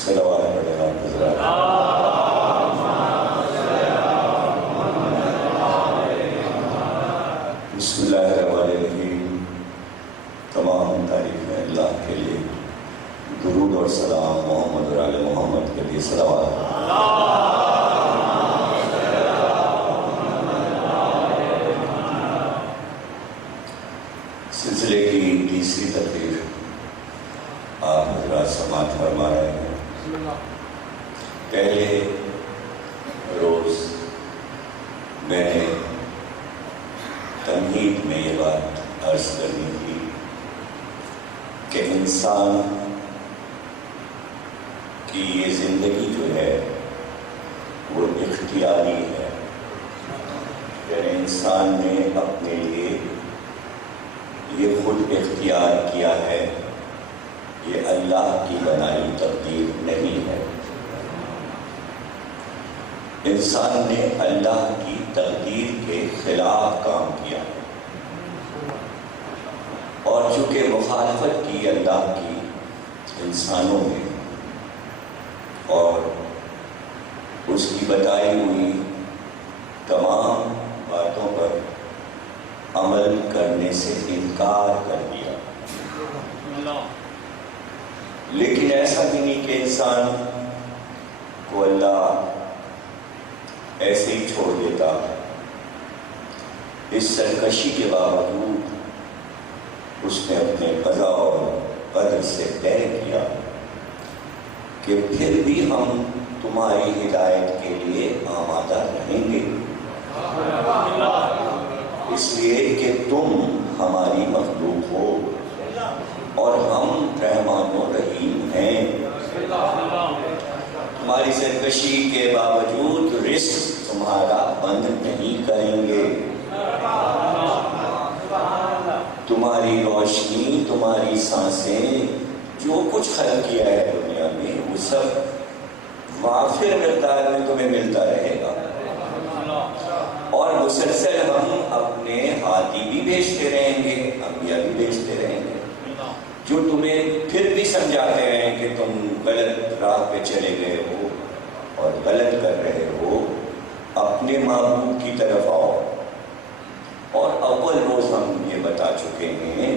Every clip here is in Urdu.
صلوات پڑھیں آپ حضرات۔ بسم اللہ الرحمن الرحیم۔ تمام تعریفیں اللہ کے لیے، درود اور سلام محمد اور آل محمد کے لیے صلوات۔ سلسلے کی تیسری تقریر آپ حضرات سماعت فرما رہے ہیں۔ پہلے روز میں نے تمہید میں یہ بات عرض کرنی تھی کہ انسان کی یہ زندگی جو ہے وہ اختیاری ہے، یعنی انسان نے اپنے لیے یہ خود اختیار کیا ہے، یہ اللہ کی بنائی تقدیر نہیں ہے۔ انسان نے اللہ کی تقدیر کے خلاف کام کیا اور چونکہ مخالفت کی اللہ کی انسانوں نے اور اس کی بتائی ہوئی تمام باتوں پر عمل کرنے سے انکار کر دیا، لیکن ایسا بھی نہیں کہ انسان کو اللہ ایسے ہی چھوڑ دیتا۔ اس سرکشی کے باوجود اس نے اپنے قضا اور قدر سے طے کیا کہ پھر بھی ہم تمہاری ہدایت کے لیے آمادہ رہیں گے، اس لیے کہ تم ہماری مخلوق ہو اور ہم رحمان و رحیم ہیں۔ تمہاری سرکشی کے باوجود رزق تمہارا بند نہیں کریں گے، تمہاری روشنی، تمہاری سانسیں، جو کچھ خلق کیا ہے دنیا میں وہ سب وافر مقدار میں تمہیں ملتا رہے گا، اور مسلسل ہم اپنے ہادی بھی بھیجتے رہیں گے، انبیاء بھی بھیجتے رہیں گے جو تمہیں پھر بھی سمجھاتے رہیں کہ تم غلط راہ پہ چلے گئے ہو اور غلط کر رہے ہو، اپنے معبود کی طرف آؤ۔ اور اول روز ہم یہ بتا چکے ہیں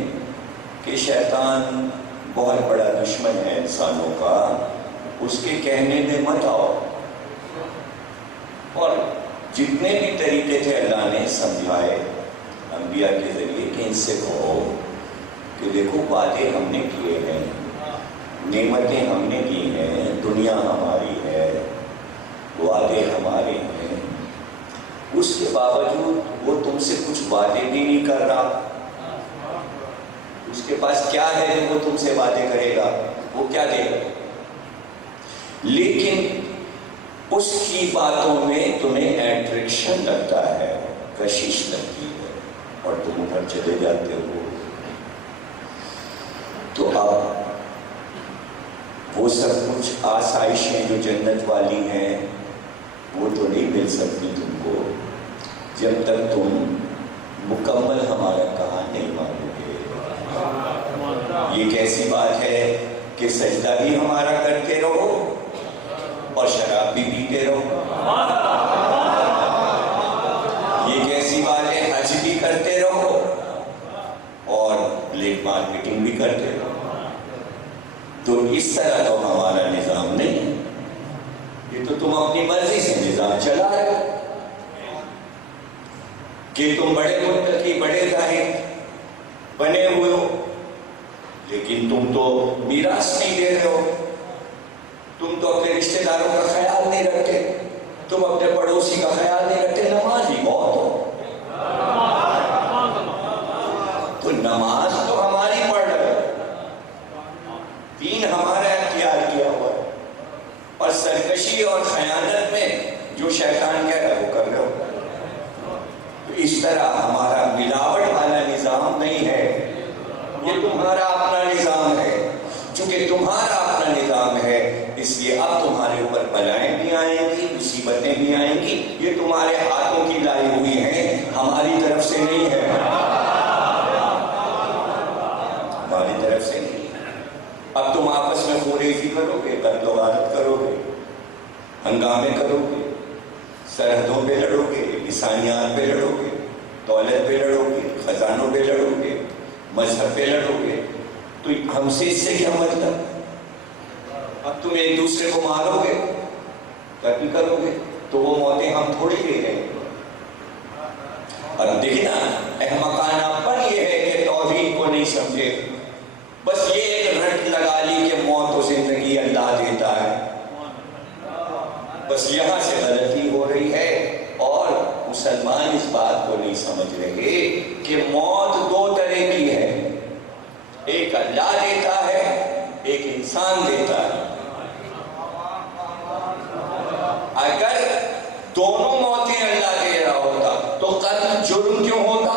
کہ شیطان بہت بڑا دشمن ہے انسانوں کا، اس کے کہنے میں مت آؤ، اور جتنے بھی طریقے تھے اللہ نے سمجھائے انبیاء کے ذریعے کہ ان سے کہو کہ دیکھو وعدے ہم نے کیے ہیں، نعمتیں ہم نے کی ہیں، دنیا ہماری ہے، وعدے ہمارے ہیں، اس کے باوجود وہ تم سے کچھ وعدے بھی نہیں کر رہا۔ اس کے پاس کیا ہے جو وہ تم سے وعدے کرے گا؟ وہ کیا دے گا؟ لیکن اس کی باتوں میں تمہیں اٹریکشن لگتا ہے، کشش لگتی ہے، اور تم ادھر چلے جاتے ہو۔ تو اب وہ سب کچھ آسائشیں جو جنت والی ہیں وہ تو نہیں مل سکتی تم کو جب تک تم مکمل ہمارا کہا نہیں مانو گے۔ یہ کیسی بات ہے کہ سجدہ بھی ہمارا کرتے رہو اور شراب بھی پیتے رہو؟ یہ کیسی بات ہے حج بھی کرتے رہو اور بلیک مارکیٹنگ بھی کرتے رہو؟ تو اس طرح تو ہمارا نظام نہیں ہے، یہ تو تم اپنی مرضی سے نظام چلا رہے ہو کہ تم بڑے متقی، بڑے زاہد بنے ہوئے ہو، لیکن تم تو میراث نہیں دے رہے ہو، تم تو اپنے رشتہ داروں کا خیال نہیں رکھتے، تم اپنے پڑوسی کا خیال نہیں رکھتے، نمازی بہت ہو، تو نماز تو ہماری پڑھ رہے ہو، دین ہمارا اختیار کیا ہوا ہے، اور سرکشی اور خیانت میں جو شیطان کہہ رہا ہے وہ کر رہے ہو۔ تو اس طرح ہمارا ملاوٹ والا نظام نہیں ہے، یہ تمہارا اپنا نظام ہے۔ چونکہ تمہارا اپنا نظام ہے اس لیے اب تمہارے اوپر بلائیں بھی آئیں گی، مصیبتیں بھی آئیں گی، یہ تمہارے ہاتھوں کی لائی ہوئی ہیں، ہماری طرف سے نہیں ہے، ہماری طرف سے نہیں ہے۔ اب تم آپس میں خوریزی کرو گے، قتل و غارت کرو گے، ہنگامے کرو گے، سرحدوں پہ لڑو گے، لسانیات پہ لڑو گے، دولت پہ لڑو گے، خزانوں پہ لڑو گے، مذہب پہ لڑو گے، تو ہم سے اس سے کیا مطلب؟ اب تم ایک دوسرے کو مارو گے، قتل کرو گے، تو وہ موتیں ہم تھوڑی لے رہے ہیں۔ اور دیکھنا احمقانہ پن یہ ہے کہ توحید کو نہیں سمجھے، بس یہ ایک رٹ لگا لی کہ موت و زندگی اللہ دیتا ہے، بس یہاں سے غلطی ہو رہی ہے۔ اور مسلمان اس بات کو نہیں سمجھ رہے کہ موت دو طرح کی ہے، ایک اللہ دیتا ہے، ایک انسان دیتا ہے۔ اگر دونوں موتیں اللہ دے رہا ہوتا تو قتل جرم کیوں ہوتا؟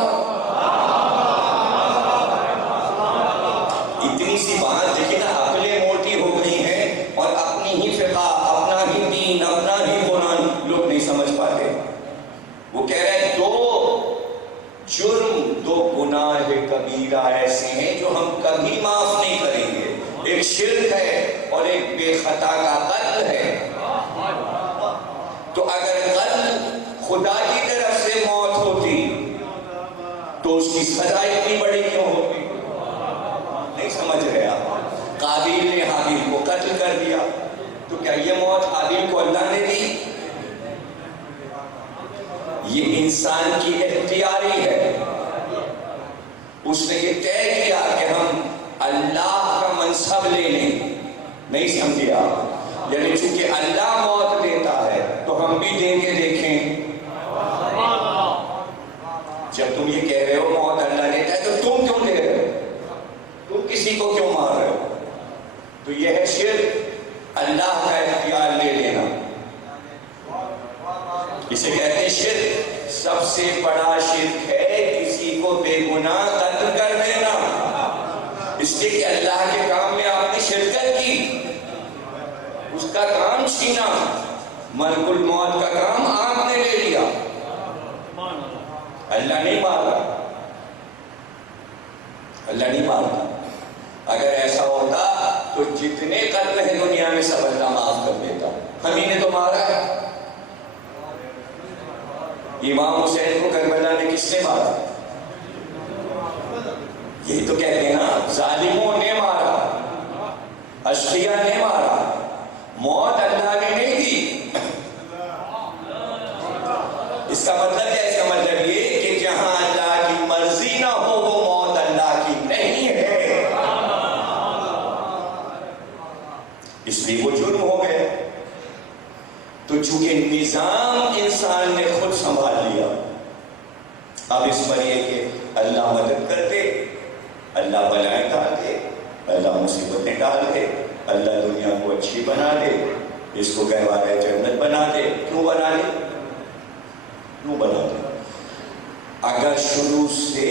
اتنی سی بات دیکھیں نا، عقلیں موٹی ہو گئی ہیں اور اپنی ہی فقہ، اپنا ہی دین، اپنا ہی قرآن لوگ نہیں سمجھ پاتے۔ وہ کہہ رہے ہیں دو جرم، دو گناہ کبیرہ ایسے ہیں جو ہم کبھی معاف نہیں کریں گے، ایک شرک ہے اور ایک بے خطا کا قتل ہے۔ تو اگر قتل خدا کی طرف سے موت ہوتی تو اس کی سزا اتنی بڑی کیوں ہوتی؟ نہیں سمجھ رہے آپ؟ قابیل نے حابیل کو قتل کر دیا، تو کیا یہ موت حابیل کو اللہ نے دی؟ یہ انسان کی اختیاری ہے۔ اس نے یہ طے کیا کہ ہم اللہ کا منصب لے لیں، نہیں سمجھے آپ؟ یعنی چونکہ اللہ موت دیتا ہے تو ہم بھی دیں گے، دیکھیں۔ جب تم یہ کہہ رہے ہو موت اللہ دیتا ہے تو تم کیوں دے رہے ہو؟ تم کسی کو کیوں مار رہے ہو؟ تو یہ ہے شرک، اللہ کا اختیار لے لینا، اسے کہتے ہیں شرک۔ سب سے بڑا شرک ہے کسی کو بے گناہ قتل کر دینا، اس لیے کہ اللہ کے کام میں آپ نے شرکت کی، اس کا کام چھینا، ملک الموت کا کام آپ نے لے لیا، اللہ نہیں مارا، اللہ نہیں مارا۔ اگر ایسا ہوتا تو جتنے قتل ہیں دنیا میں سب اللہ معاف کر دیتا، ہم ہی نے تو مارا ہے۔ امام حسین کو کربلا میں کس نے مارا؟ یہی تو کہتے ہیں نا، ظالموں نے مارا، اشقیاء نے مارا، موت اللہ نے نہیں دی۔ اس کا مطلب ہے، اس کا مطلب یہ کہ جہاں اللہ کی مرضی نہ ہو وہ موت اللہ کی نہیں ہے، اس لیے وہ جرم ہو گئے۔ تو چونکہ نظام انسان نے خود سنبھال لیا، اب اس پر یہ کہ اللہ مدد کر دے، اللہ بلائیں ڈال دے، اللہ مصیبتیں ڈال دے، اللہ دنیا کو اچھی بنا دے، اس کو گہوارہ جنت بنا دے، کیوں بنا دے؟ کیوں بنا دے؟ اگر شروع سے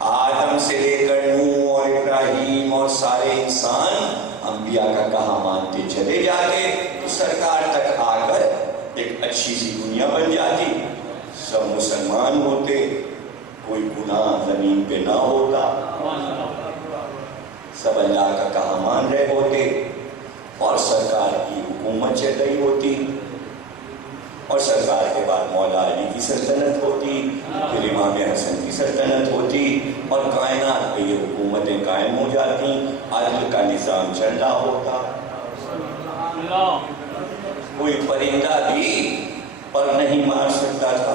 آدم سے لے کر نوح اور ابراہیم اور سارے انسان انبیاء کا کہا مانتے چلے جاتے تو سرکار تک آ کر ایک اچھی سی دنیا بن جاتی، سب مسلمان ہوتے، کوئی گناہ زمین پہ نہ ہوتا، سب اللہ کا کہا مان رہے ہوتے، اور سرکار کی حکومت چل رہی ہوتی، اور سرکار کے بعد مولا علی کی سلطنت ہوتی، پھر امام حسن کی سلطنت ہوتی، اور کائنات پہ یہ حکومتیں قائم ہو جاتی، عدل کا نظام چل رہا ہوتا۔ کوئی پرندہ بھی پر نہیں مار سکتا تھا،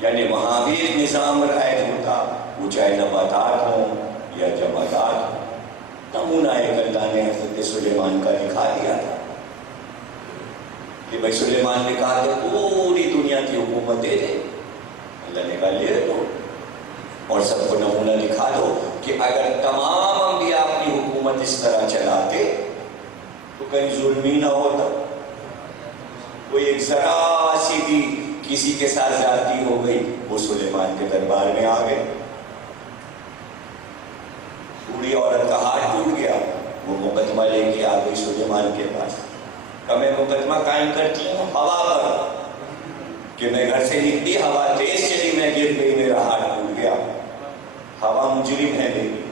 یعنی وہاں بھی ایک نظام رائج ہوتا، وہ چاہے نباتات ہوں یا جمادات ہوں۔ نمونہ ایک اللہ نے حضرت سلیمان کا دکھا دیا تھا کہ بھائی سلیمان نے کہا کہ پوری دنیا کی حکومت دے دے، اللہ نے کہا لے دو، اور سب کو نمونہ دکھا دو کہ اگر تمام انبیاء اپنی حکومت اس طرح چلاتے تو کہیں ظلم ہی نہ ہوتا، کوئی ایک ذرا سی بھی کسی کے ساتھ زیادتی ہو گئی وہ سلیمان کے دربار میں آ گئے، بوڑھی عورت کا ہاتھ ٹوٹ گیا، وہ مقدمہ لے کے آ گئی سلیمان کے پاس، کہ میں مقدمہ قائم کرتی ہوں ہوا پر کہ میں گھر سے نکلی، ہوا تیز چلی، میں گر گئی، میرا ہاتھ ٹوٹ گیا، ہوا مجرم ہے میری،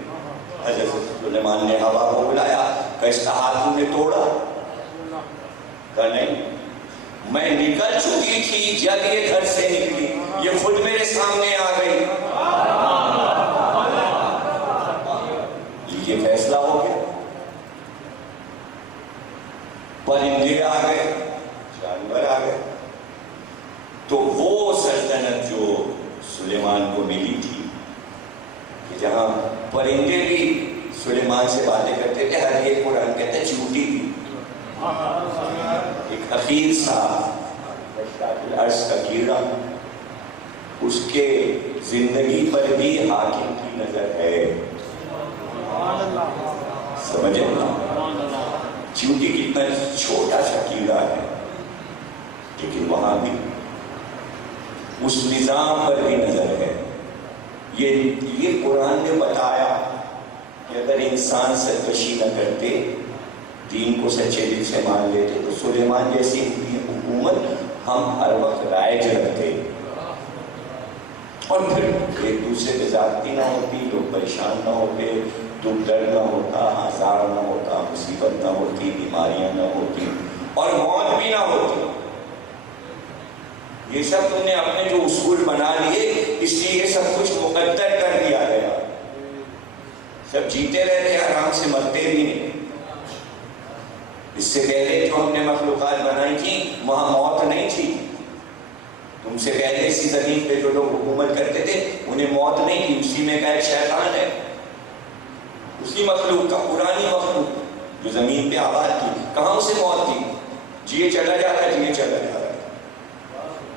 حضرت سلیمان نے ہوا کو بلایا کہ اس کا ہاتھ تم نے توڑا؟ کہا نہیں، میں نکل چکی تھی جب یہ گھر سے نکلی، یہ خود میرے سامنے آ گئی۔ یہ فیصلہ ہو گیا، پرندے آ گئے، جانور آ گئے، تو وہ سلطنت جو سلیمان کو ملی تھی کہ جہاں پرندے بھی سلیمان سے باتیں کرتے تھے، ہر ایک قرآن کہتے چوٹی بھی، ایک حقیر سا عرض کا کیڑا، اس کے زندگی پر بھی حاکم کی نظر ہے۔ سمجھے نا، چیونٹی کتنا چھوٹا سا کیڑا ہے، لیکن وہاں بھی اس نظام پر بھی نظر ہے۔ یہ قرآن نے بتایا کہ اگر انسان سرکشی نہ کرتے، دین کو سچے دل سے مان لیتے، تو سلیمان جیسی حکومت ہم ہر وقت رائج رکھتے، اور پھر ایک دوسرے پہ زیادتی نہ ہوتی، لوگ پریشان نہ ہوتے، دکھ درد نہ ہوتا، آزار نہ ہوتا، مصیبت نہ ہوتی، بیماریاں نہ ہوتی، اور موت بھی نہ ہوتی۔ یہ سب تم نے اپنے جو اصول بنا لیے، اس لیے یہ سب کچھ مقدر کر دیا گیا، سب جیتے رہتے آرام سے، مرتے بھی نہیں۔ اس سے پہلے جو ہم نے مخلوقات بنائی تھی وہاں موت نہیں تھی، تم سے پہلے اسی زمین پہ جو لوگ حکومت کرتے تھے انہیں موت نہیں تھی، اسی میں کا ایک شیطان ہے، اسی مخلوق کا، پرانی مخلوق جو زمین پہ آباد تھی، کہاں اسے موت تھی؟ جیے چلا جاتا، جیے چلا جاتا۔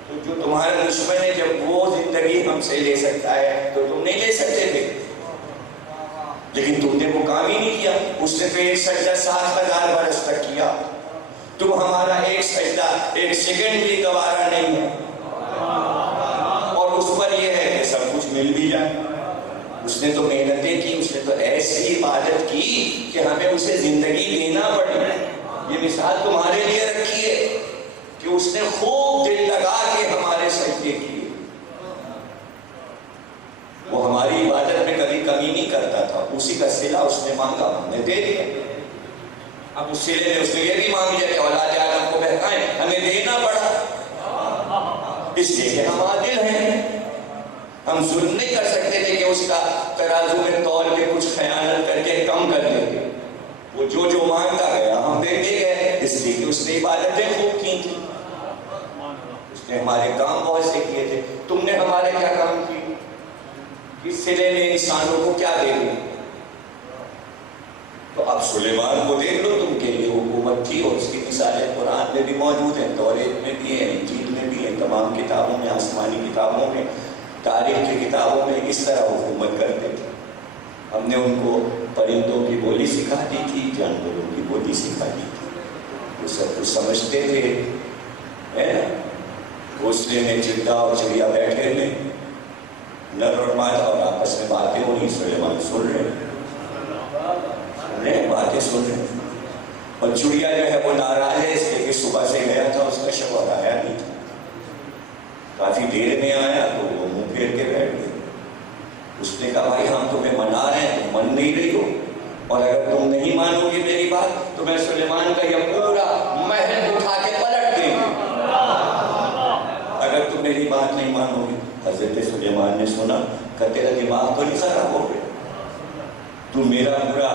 تو جو تمہارا دشمن ہے، جب وہ زندگی ہم سے لے سکتا ہے تو تم نہیں لے سکتے تھے، لیکن تم نے وہ کام ہی نہیں کیا۔ اس نے تو ایک سجدہ 7,000 برس تک کیا، تم ہمارا ایک سجدہ ایک سیکنڈ بھی گوارا نہیں ہے، اور اس پر یہ ہے کہ سب کچھ مل بھی جائے۔ اس نے تو محنتیں کی، اس نے تو ایسی عبادت کی کہ ہمیں اسے زندگی دینا پڑی۔ یہ مثال تمہارے لیے رکھی ہے کہ اس نے خوب دل لگا کے ہمارے سجدے کیے، وہ ہماری عبادت میں کبھی کمی نہیں کرتا تھا، اسی کا صلہ اس نے مانگا، ہم نے دے دیا۔ اب اس صلے میں اس نے یہ بھی مانگ لیا کہ اولاد آدم کو بہکائیں، ہمیں دینا پڑا، اس لیے کہ ہم عادل ہیں، ہم ظلم نہیں کر سکتے تھے کہ اس کا ترازو میں تول کے کچھ خیانت کر کے کم کر دیں۔ وہ جو مانگتا گیا ہم دیتے گئے، اس لیے کہ اس نے عبادتیں خوب کی تھی، اس نے ہمارے کام بہت سے کیے تھے۔ تم نے ہمارے کیا کام کیے؟ اس صلے میں انسانوں کو کیا دے دیں؟ تو اب سلیمان کو دیکھ لو، تم کے لیے حکومت تھی، اور اس کی مثالیں قرآن میں بھی موجود ہیں، توریت میں بھی ہیں، انجیل میں بھی ہیں، تمام کتابوں میں، آسمانی کتابوں میں، تاریخ کی کتابوں میں اس طرح حکومت کرتے تھے۔ ہم نے ان کو پرندوں کی بولی سکھا دی تھی، جانوروں کی بولی سکھا دی تھی، وہ سب کچھ سمجھتے تھے، ہے نا؟ گھونسلے میں چڑیا اور چڑیا بیٹھے ہوئے، نر اور مادہ، اور آپس میں باتیں ہو رہی، سلیمان سن رہے باتیں سن رہے، اور چڑیا جو ہے وہ ناراض ہے اس لیے کہ صبح سے گیا تھا، اس کا شوہر آیا نہیں تھا، کافی دیر میں آیا تو وہ منہ پھیر کے بیٹھ گئے۔ اس نے کہا بھائی ہم تمہیں منا رہے ہیں، تم من نہیں رہی ہو، اور اگر تم نہیں مانو گے میری بات تو میں سلیمان کا یہ پورا محل اٹھا کے پلٹ دیں گے، اگر تم میری بات نہیں مانو گے۔ حضرت سلیمان نے سنا کہ تیرا دماغ تو نہیں خراب ہو گیا، تو میرا پورا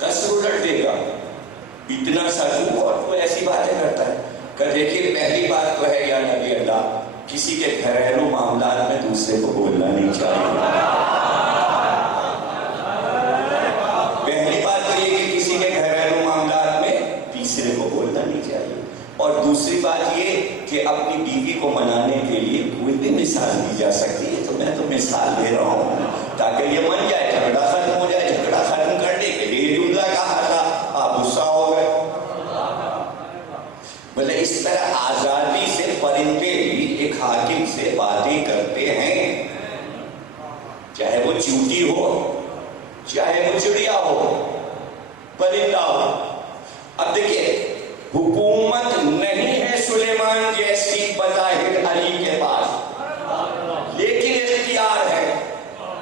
قصر الٹ دے گا، اتنا سا اور تو ایسی باتیں کرتا ہے کہ دیکھیے پہلی بات تو ہے یا نبی اللہ، کسی کے گھریلو معاملات میں دوسرے کو بولنا نہیں چاہیے۔ پہلی بات تو یہ کہ کسی کے گھریلو معاملات میں تیسرے کو بولنا نہیں چاہیے، اور دوسری بات یہ کہ اپنی بیوی کو منانے کے لیے کوئی بھی مثال دی جا سکتی ہے، تو میں تو مثال دے رہا ہوں تاکہ یہ من جائے، جھگڑا ختم ہو جائے، جھگڑا ختم کرنے کے لیے جملہ کہا تھا، آپ غصہ ہو گئے۔ بولے اس طرح آزادی سے پرندے بھی ایک حاکم سے باتیں کرتے ہیں، چاہے وہ چیونٹی ہو، چاہے وہ چڑیا ہو، پرندہ ہو۔ اب دیکھیے حکومت نہیں ہے سلیمان جیسی بظاہر علی کے پاس، لیکن اختیار ہے،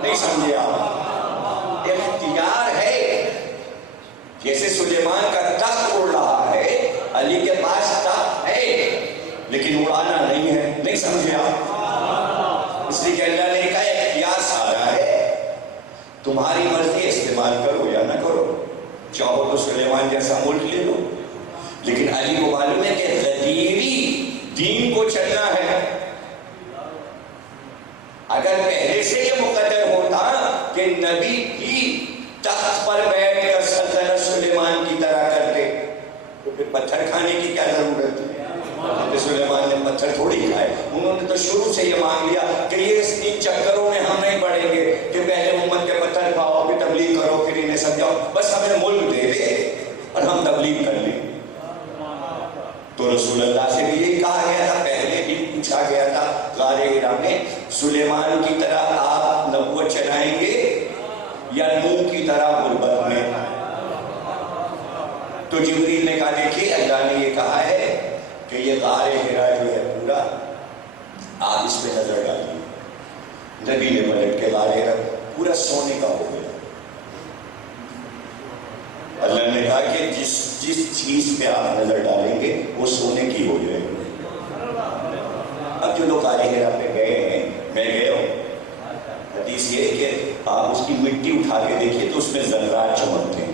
نہیں سمجھے آپ؟ اختیار ہے جیسے سلیمان کا تخت اڑ رہا ہے، علی کے پاس تخت ہے لیکن اڑانا نہیں ہے. نہیں سمجھے آپ؟ اس لیے کہ اللہ نے کہا اختیار سارا ہے، تمہاری مرضی، استعمال کرو یا نہ کرو. چاہو تو سلیمان جیسا ملک لے لو، لیکن علی کو معلوم ہے کہ غدیری دین کو چلنا ہے. اگر پہلے سے یہ مقدر ہوتا کہ نبی بھی تخت پر بیٹھ کر سلطنت سلیمان کی طرح کرتے تو پھر پتھر کھانے کی کیا ضرورت ہے؟ سلیمان نے پتھر تھوڑی کھائے. انہوں نے تو شروع سے یہ مان لیا کہ یہ ان چکروں میں ہم نہیں پڑیں گے کہ پہلے امت کے پتھر کھاؤ پھر تبلیغ کرو پھر انہیں سمجھاؤ، بس ہمیں ملک دے دے اور ہم تبلیغ کر لیں. تو رسول اللہ سے بھی یہی کہا گیا تھا، پہلے بھی پوچھا گیا تھا غار حرا میں، سلیمان کی طرح آپ نبوت چلائیں گے یا نوح کی طرح غربت میں؟ تو جبریل نے کہا دیکھیے اللہ نے یہ کہا ہے کہ یہ غار حرا جو ہے پورا آپ اس پہ نظر ڈالیے. نبی نے پلٹ کے غار حرا پورا سونے کا ہو گیا. اللہ نے کہا کہ جس چیز پہ آپ نظر ڈالیں گے وہ سونے کی ہو جائے گی. اب جو لوگ غار حرا پہ گئے ہیں، میں گیا ہوں، حدیث یہ ہے کہ آپ اس کی مٹی اٹھا کے دیکھیے تو اس میں ذرات چمکتے ہیں.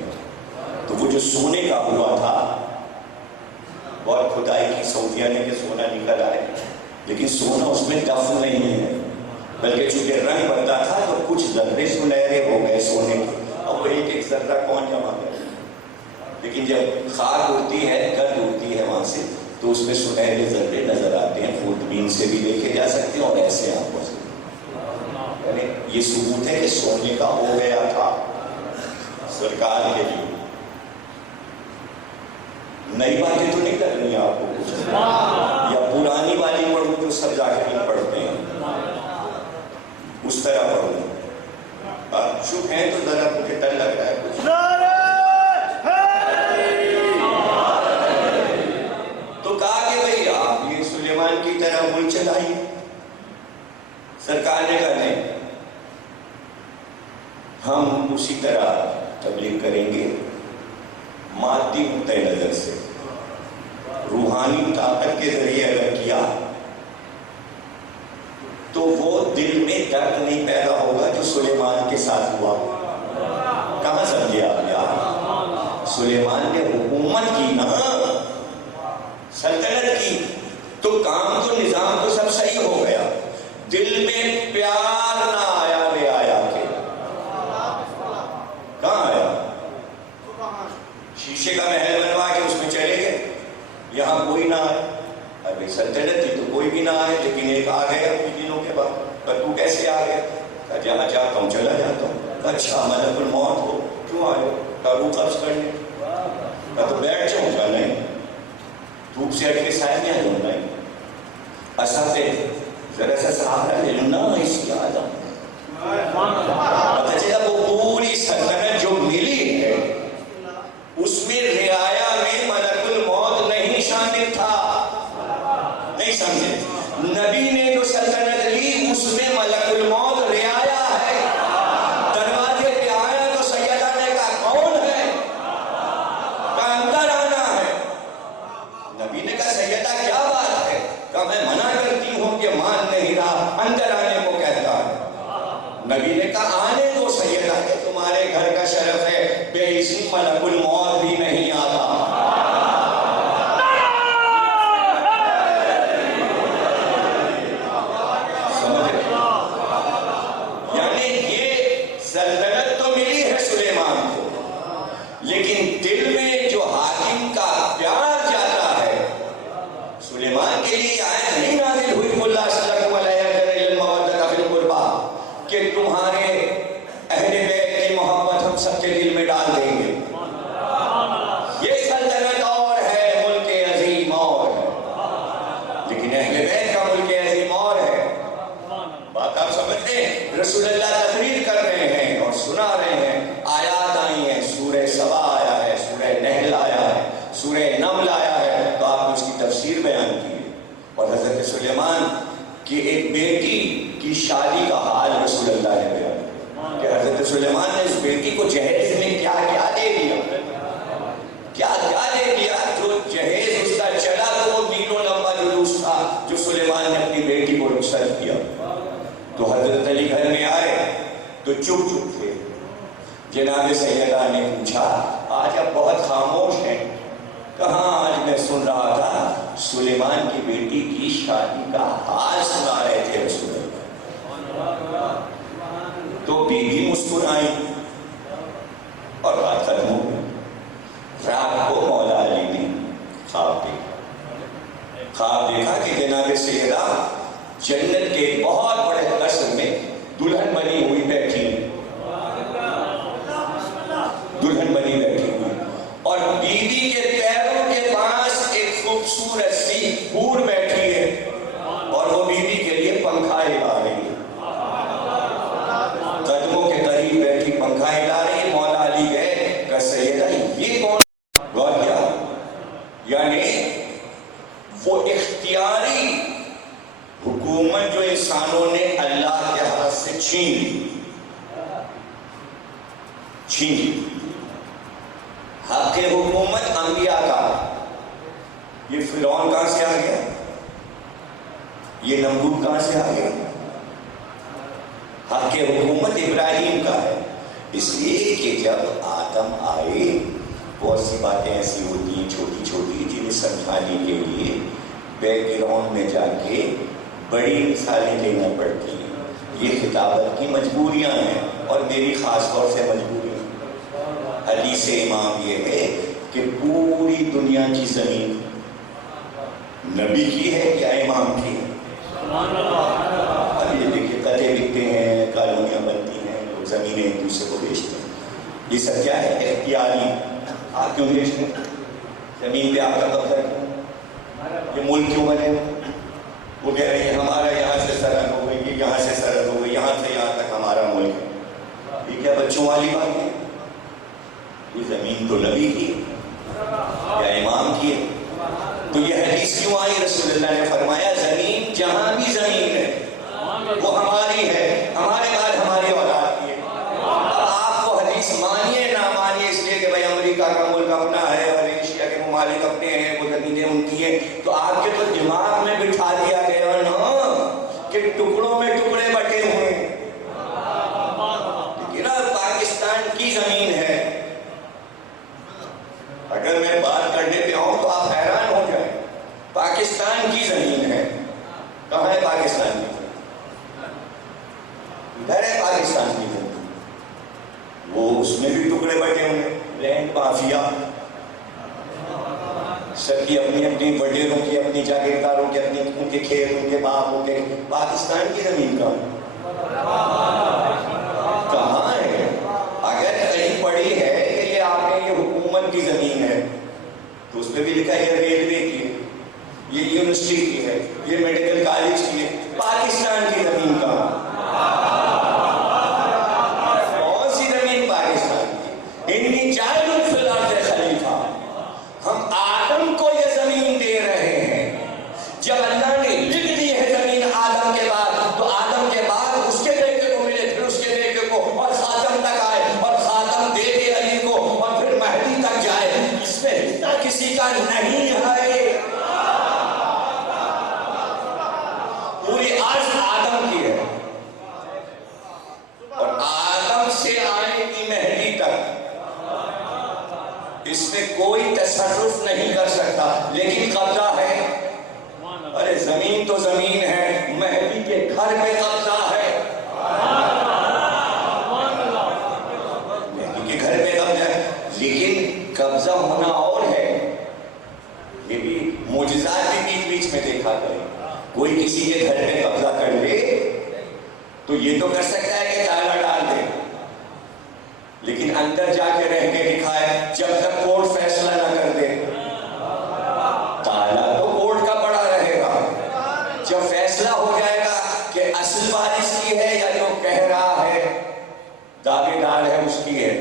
تو وہ جو سونے کا ہوا تھا، بہت کھدائی کی سعودیہ نے کہ سونا نکل آئے، لیکن سونا اس میں دفن نہیں ہے، بلکہ چونکہ رنگ بدلا تھا تو کچھ ذرے سنہرے ہو گئے سونے کے. اب وہ ایک ایک ذرہ کون جمع کرے؟ لیکن جب خاک اڑتی ہے، گرد اڑتی ہے وہاں سے، تو اس میں سنہرے ذرے نظر آتے ہیں. فوٹبین سے بھی دیکھے جا سکتے ہیں اور ایسے آنکھوں سے. یعنی یہ ثبوت ہے کہ سونے کا ہو گیا تھا سرکار کے لیے. نئی باتیں تو نہیں کرنی ہے آپ کو کچھ، یا پرانی والی پڑھوں جو سب جا کے نہیں پڑھتے ہیں اس طرح پڑھوں. آپ چپ ہیں تو ذرا مجھے ڈر لگ رہا ہے کچھ. تو کہا کہ بھئی آپ یہ سلیمان کی طرح ملک چلائیے. سرکار نے کہا نہیں، ہم اسی طرح تبلیغ کریں گے، مادی نقطۂ نظر سے. روحانی طاقت کے ذریعے اگر کیا تو وہ دل میں درد نہیں پیدا ہوگا جو سلیمان کے ساتھ ہوا. کہاں سمجھے آپ یار؟ سلیمان نے حکومت کی نا، سلطنت کی، تو کام تو نظام تو سب صحیح ہو گیا، دل میں پیار نہ آیا. لے آیا کہ کہاں آیا؟ شیشے کا محل بنوا کے اس میں چلے گئے، یہاں کوئی نہ آئے. ابھی سلطنت تھی تو کوئی بھی نہ آئے، لیکن ایک آ گیا کچھ دنوں کے بعد. پر تو کیسے آ گیا؟ کہا جہاں چاہتا ہوں چلا جاتا ہوں. اچھا ملک الموت ہو، کیوں آئے ہو؟ کہا روح قبض کرنے. کہا تو بیٹھ جاؤں. کہا نہیں، دھوپ سے ہٹ کے سائے میں آ جاؤں. نہیں، ایسا سے ذرا سا سہارا لے لوں نا اس کی آدم. پتہ چلا وہ پوری سلطنت جو ملی ہے اس میں رعایا میں ملک الموت نہیں شامل تھا. نہیں سمجھے؟ نبی نے جو سلطنت لی اس میں ملک الموت رعایا ہے. دروازے پہ آیا تو سیدہ نے کہا کون ہے؟ کہا اندر آنا ہے. نبی نے کہا سیدہ کیا بات ہے؟ کہا میں منع کرتی ہوں کہ مان نہیں رہا، اندر آنے کو کہتا ہے. نبی نے کہا آنے دو سیدہ، کہ تمہارے گھر کا شرف ہے، بے اذن ملک الموت بھی نہیں آتا. یعنی یہ سلطنت تو ملی ہے سلیمان کو، لیکن دل میں جو حاکم کا پیار جاتا ہے، سلیمان کے لیے آیت نہیں نازل ہوئی اللہ صلی اللہ علیہ وسلم کہ تمہارے اہل بیت کی محبت ہم سب کے دل میں ڈال دیں گے. یہ سلطنت اور ہے، ملک عظیم اور ہے، لیکن اہل بیت کا ملک عظیم اور ہے. بات آپ سمجھتے ہیں؟ رسول اللہ تقریر کر رہے ہیں اور سنا رہے ہیں، آیات آئی ہیں، سورہ سبا آیا ہے، سورہ نحل آیا ہے، سورہ نمل آیا ہے، تو آپ نے اس کی تفسیر بیان کی ہے. اور حضرت سلیمان کی ایک بیٹی کی شادی کا حال رسول اللہ نے بیان کیا کہ حضرت سلیمان نے اس بیٹی کو جہیز میں کیا کیا دے دیا. چپ چپ تھے. جناب سیدہ نے پوچھا آج آپ بہت خاموش ہیں. کہاں آج میں سن رہا تھا سلیمان کی بیٹی کی شادی کا حال سنا رہے تھے رسول اللہ. تو بیوی مسکرائی اور بات ختم ہو گئی. رات کو مولا علی نے خواب دیکھا کہ جناب سیدہ جنت کے بہت بڑے قصر میں دلہن بنی ہوئی بیٹھی اور بیوی کے پیروں کے پاس ایک خوبصورت سی حور بیٹھی ہے اور وہ بیوی کے لیے پنکھا ہلا رہی ہے. قدموں کے قریب بیٹھی پنکھا ہلا رہی ہے. مولا علی گئے کہ سیدہ یہ کون؟ غور کیا؟ یعنی وہ اختیاری حکومت جو انسانوں نے اللہ کے ہاتھ سے چھین لی. حق حکومت انبیاء کا. یہ فرعون کہاں سے آ گیا؟ یہ نمرود کہاں سے آ گیا؟ حق حکومت ابراہیم کا ہے. اس لیے کہ جب آدم آئے بہت سی باتیں ایسی ہوتی ہیں چھوٹی چھوٹی جنہیں سمجھانے کے لیے بیک گراؤنڈ میں جا کے بڑی مثالیں لینا پڑتی ہیں. یہ خطابت کی مجبوریاں ہیں اور میری خاص طور سے مجبوریاں. حدیث امام یہ ہے کہ پوری دنیا کی زمین نبی کی ہے یا امام کی ہے؟ اب یہ دیکھیے قطعے بکتے ہیں، کالونیاں بنتی ہیں، لوگ زمینیں ایک دوسرے کو بیچتے ہیں. یہ سب کیا ہے؟ اختیاری. آپ کیوں بیچتے ہیں؟ زمین پہ آپ کا قبضہ کیوں؟ یہ ملک کیوں بنے؟ وہ کہہ رہے ہیں ہمارا یہاں سے سرحد ہو گئی، یہ یہاں سے سرحد ہو گئی، یہاں سے یہاں تک ہمارا ملک ہے. یہ کیا بچوں والی بات ہے؟ یہ زمین تو نبی کی یا امام کی ہے. تو یہ حدیث کیوں آئی؟ رسول اللہ نے فرمایا زمین جہاں بھی زمین ہے وہ ہماری ہے، ہمارے بعد ہماری اولاد کی ہے. اب آپ کو حدیث مانیے نہ مانیے اس لیے کہ بھائی امریکہ کا ملک اپنا ہے اور ایشیا کے ممالک اپنے ہیں، وہ زمینیں ان کی ہیں، تو آپ کے تو دماغ میں بٹھا دیا گیا نا کہ ٹکڑوں میں ٹکڑے بٹے ہوئے ہیں. لیکن پاکستان کی زمین ہے. اگر میں بات کرنے پہ آؤں تو آپ حیران ہو جائیں. پاکستان کی زمین ہے. کہاں ہے پاکستان کی زمین؟ ادھر ہے پاکستان کی زمین. وہ اس میں بھی ٹکڑے بٹے ہوئے. لینڈ مافیا سب کی اپنی اپنی وڈیروں کی، اپنی جاگیرداروں کی، اپنی ان کے کھیت، ان کے باغ، ان کے. پاکستان کی زمین کہاں ہے؟ اگر کہیں پڑی ہے کہ یہ آپ نے یہ حکومت کی زمین ہے تو اس پہ بھی لکھا ہے یہ ریلوے کی ہے، یہ یونیورسٹی کی ہے، یہ میڈیکل کالج کی ہے. پاکستان کی زمین کہاں؟ کون سی زمین پاکستان کی؟ انی جاعل فی الارض خلیفہ. ہم آدم کو یہ زمین دے رہے ہیں. جب اللہ نے لکھ دی ہے زمین آدم کے بعد تو آدم کے بعد اس کے بیٹے کو ملے، پھر اس کے بیٹے کو، اور خاتم تک آئے اور خاتم دے دے علی کو اور پھر مہدی تک جائے. اس میں حصہ کسی کا نہیں ہے. پوری عرض آدم کی ہے اور آدم سے آنے کی مہدی تک اس میں کوئی تصرف نہیں کر سکتا، لیکن قبضہ ہے. ارے زمین تو زمین ہے، مہدی کے گھر میں قبضہ ہے. مہدی کے گھر میں قبضہ ہے، لیکن قبضہ ہونا اور ہے. یہ بھی معجزات بھی بیچ بیچ میں دیکھا کریں. کوئی کسی کے گھر میں قبضہ کر لے تو یہ تو کر سکتا ہے کہ تالا ڈال دے، لیکن اندر جا کے رہ کے دکھائے جب تک کورٹ فیصلہ نہ کر دے. تالا تو کورٹ کا پڑا رہے گا. جب فیصلہ ہو جائے گا کہ اصل وارث کی ہے یا جو کہہ رہا ہے دعوے دار ہے اس کی ہے،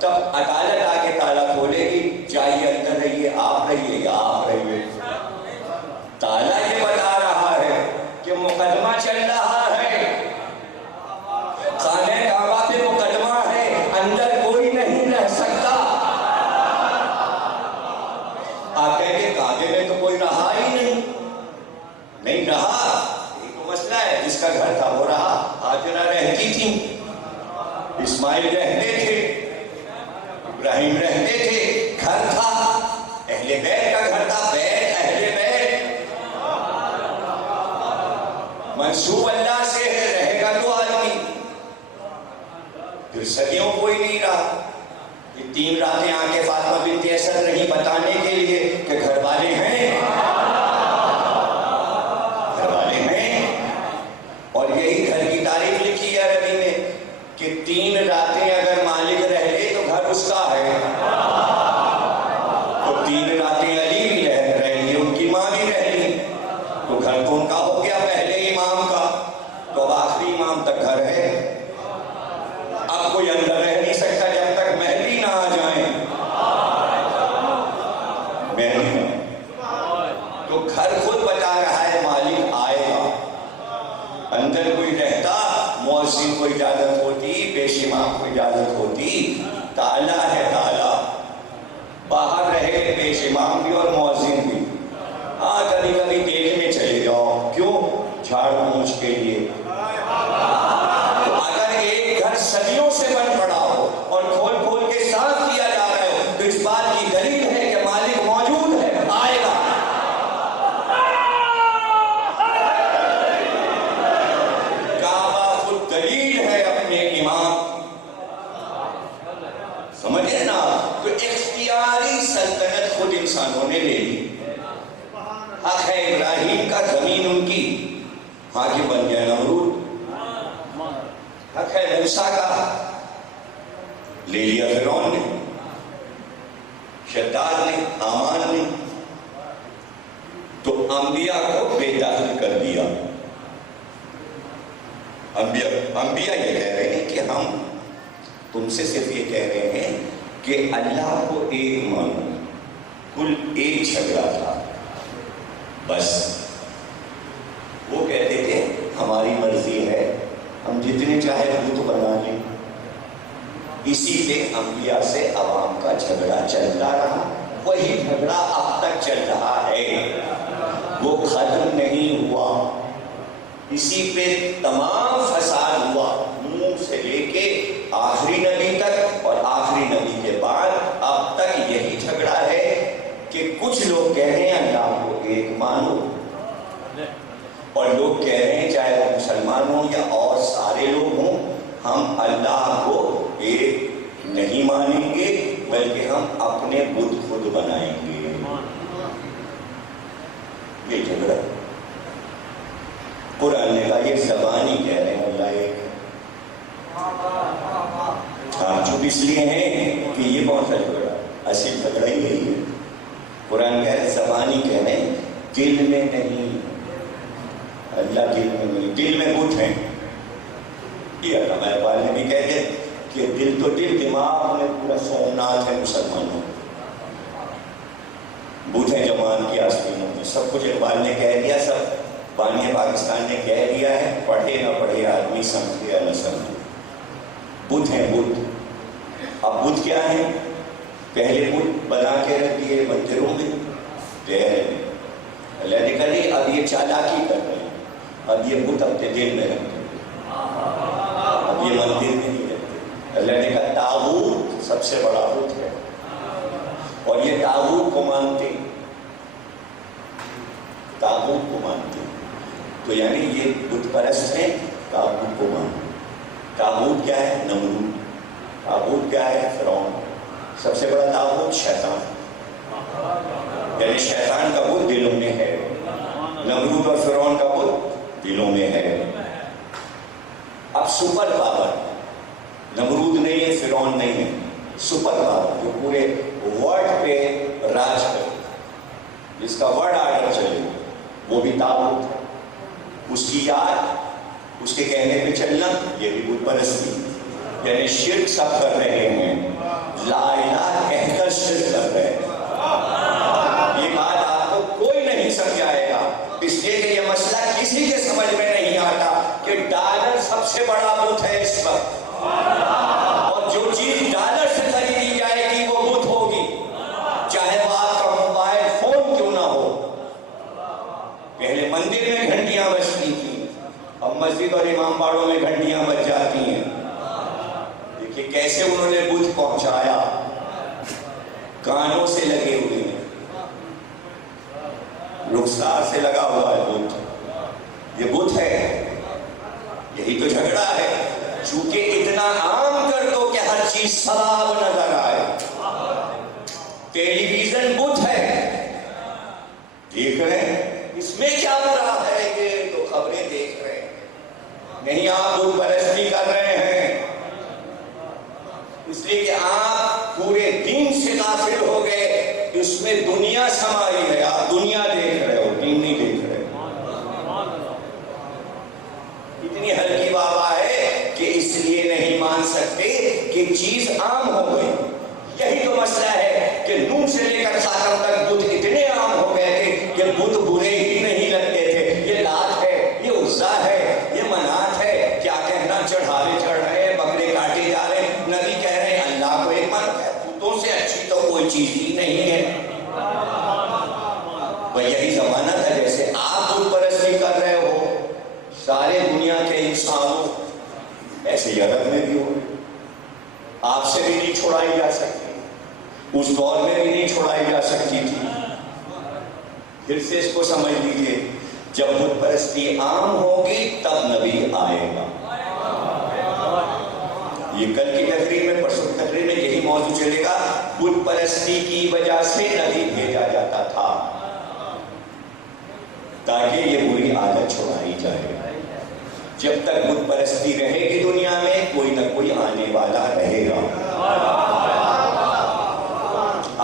تب عدالت آ کے تالا کھولے گی. جائیے اندر رہیے، آپ رہیے یا آپ رہیے. تالا یہ بتا رہا ہے کہ مقدمہ چل رہا ہے، خانہ کعبہ پہ مقدمہ ہے، اندر کوئی نہیں رہ سکتا. اسماعیل رہتے تھے، ابراہیم رہتے تھے، گھر تھا، اہل بیت کا گھر تھا، بیت اہل بیت، منسوب اللہ سے ہے، رہے گا تو آدمی، پھر صدیوں کوئی نہیں رہا۔ یہ 3 راتیں آ کے فاطمہ بنت اسد رہی بتانے کے لیے کہ گھر والے ہیں، گھر والے ہیں، اور یہی گھر کی تعریف لکھی ہے عربی میں کہ 3 راتیں اگر مالک رہ لے تو گھر اس کا ہے، تو 3 راتیں علی بھی رہ لی، ان کی ماں بھی رہ لی، تو گھر تو ان کا ہو گیا پہلے امام کا، تو اب آخری امام تک گھر ہے۔ اب کوئی اندر رہ نہیں سکتا جب تک مہدی نہ آ جائیں، مہدی نہ، تو گھر خود بتا رہا ہے مالک آئے گا۔ اندر کوئی رہتا، مؤذن کو اجازت ہوتی، پیش امام کو اجازت ہوتی، تالا ہے تالا، باہر رہے پیش امام بھی اور مؤذن بھی، ہاں کبھی کبھی دیکھنے چلے جاؤ، کیوں؟ جھاڑ پونچھ کے لیے۔ اگر ایک گھر صدیوں سے بن پڑا ہو اور کھول کھول کے صاف کیا جا رہا ہو تو اس بات کی دلیل ہے کہ مالک موجود ہے، آئے گا۔ کعبہ خود دلیل ہے اپنے امام، سمجھے نا؟ تو اختیاری سلطنت خود انسانوں نے لے لی۔ حق ہے ابراہیم کا، زمین ان کی، حاکم بن گیا نمرود۔ حق ہے موسیٰ کا، لے لیا فرعون نے، شداد نے، حامان نے، تو انبیاء کو بے دخل کر دیا۔ انبیاء یہ کہہ رہے ہیں کہ ہم تم سے صرف یہ کہہ رہے ہیں کہ اللہ کو ایک مانو، کل ایک جھگڑا تھا بس۔ وہ کہتے تھے ہماری مرضی ہے، ہم جتنے چاہے بت بنا لیں۔ اسی سے انبیاء سے عوام کا جھگڑا چلتا رہا، وہی جھگڑا اب تک چل رہا ہے، وہ ختم نہیں ہوا، اسی پہ تمام فساد ہوا، نوح سے لے کے آخری نبی تک، اور آخری نبی کے بعد اب تک یہی جھگڑا ہے کہ کچھ لوگ کہہ رہے ہیں اللہ کو ایک مانو، اور لوگ کہہ رہے ہیں چاہے وہ مسلمان ہوں یا اور سارے لوگ ہوں، ہم اللہ کو ایک نہیں مانیں گے بلکہ ہم اپنے بت خود بنائیں گے۔ یہ جھگڑا قرآن نے کہا یہ زبانی کہہ رہے ہیں اللہ ایک، آپ چپ اس لیے ہیں کہ یہ کون سا جھگڑا؟ اصل جھگڑا ہی یہی ہے۔ قرآن کہہ رہے ہیں زبانی کہہ رہے ہیں، دل میں نہیں، اللہ دل میں نہیں، دل میں بت ہیں۔ یہ علامہ اقبال نے بھی کہتے ہیں کہ دل تو دل، دماغ میں پورا سومنات ہے مسلمانوں، بت ہیں جماعت کی آستینوں میں، سب کچھ اقبال نے کہہ دیا، سب بانی پاکستان نے کہہ دیا ہے، پڑھے نہ پڑھے آدمی، سمجھے یا نہ سمجھے، بت ہیں بت۔ اب بت کیا ہے؟ پہلے بت بنا کے رکھ دیے مندروں میں، اللہ نے کہا اب یہ چالاکی کر رہے ہیں، اب یہ بت اپنے دل میں رکھتے، اب یہ مندر میں نہیں رکھتے۔ اللہ نے کہا تاغوت سب سے بڑا بت ہے، اور یہ تاغوت کو مانتے، تاغوت کو مانتے، تو یعنی یہ بت پرست ہیں، تاغوت کو مانتے۔ تاغوت کیا ہے؟ نمرود۔ تاغوت کیا ہے؟ فرعون۔ سب سے بڑا تاغوت شیطان، یعنی شیطان کا بت دلوں میں ہے، نمرود اور فرعون کا بت دلوں میں ہے۔ اب سپر پاور، نمرود نہیں ہے، فرعون نہیں ہے، سپر پاور جو پورے ورلڈ پہ راج کرے، جس کا ورلڈ آرڈر چلے، وہ بھی تاغوت ہے۔ اس کی یاد، اس کے کہنے پہ چلنا، یہ بھی بت پرستی، یعنی شرک سب کر رہے ہیں، لا الہ کہہ کر شرک کر رہے ہیں۔ یہ بات آپ کو کوئی نہیں سمجھائے گا، اس لیے کہ یہ مسئلہ کسی کے سمجھ میں نہیں آتا کہ ڈالر سب سے بڑا بت ہے اس وقت، اور جو چیز ڈالر سے خریدی جائے گی وہ بت ہوگی، چاہے وہ آپ کا موبائل فون کیوں نہ ہو۔ پہلے مندر میں گھنٹیاں بجتی تھیں، اب مسجد اور امام باڑوں میں گھنٹیاں بج جاتی ہیں۔ کیسے انہوں نے بت پہنچایا؟ کانوں سے لگے ہوئے ہیں، رخسار سے لگا ہوا ہے بت، یہ بت ہے، یہی تو جھگڑا ہے۔ چونکہ اتنا عام کر دو کہ ہر چیز صاف نظر آئے۔ ٹیلی ویژن بت ہے، دیکھ رہے ہیں، اس میں کیا برا ہے؟ یہ تو خبریں دیکھ رہے ہیں، نہیں آپ بت پرستی کر رہے ہیں، اس لیے کہ آپ پورے دین سے غافل ہو گئے، اس میں دنیا سمائی ہے، آپ دنیا دیکھ رہے ہو، دین نہیں دیکھ رہے۔ اتنی ہلکی بابا ہے کہ اس لیے نہیں مان سکتے کہ چیز عام ہو گئی۔ یہی تو مسئلہ ہے کہ نوح سے لے کر خاتم تک بت اتنے عام ہو گئے تھے کہ بت برے ہی نہیں لگتے تھے۔ یہ لات ہے، یہ عزا ہے، یہ منات ہے، کیا کہنا، چڑھاوے چڑھ رہے ہیں، بکرے کاٹے جا رہے ہیں، نبی کہہ رہے ہیں اللہ کو ایک من ہے، بتوں سے اچھی تو کوئی چیز ہی نہیں ہے۔ بھئی یہی زمانہ تھا جیسے آپ بت پرستی کر رہے ہو، سارے دنیا کے انسانوں ایسے عرب میں بھی ہو، آپ سے بھی نہیں چھوڑائی جا سکتی، اس دور میں بھی نہیں چھوڑائی جا سکتی تھی۔ پھر سے اس کو سمجھ لیجیے، جب بت پرستی عام ہوگی تب نبی آئے گا۔ یہ کل کی تقریر میں، پرسوں کی تقریر میں یہی موضوع چلے گا، بت پرستی کی وجہ سے نبی بھیجا جاتا تھا تاکہ یہ بری عادت چھوڑائی جائے۔ جب تک بت پرستی رہے گی دنیا میں، کوئی نہ کوئی آنے والا رہے گا۔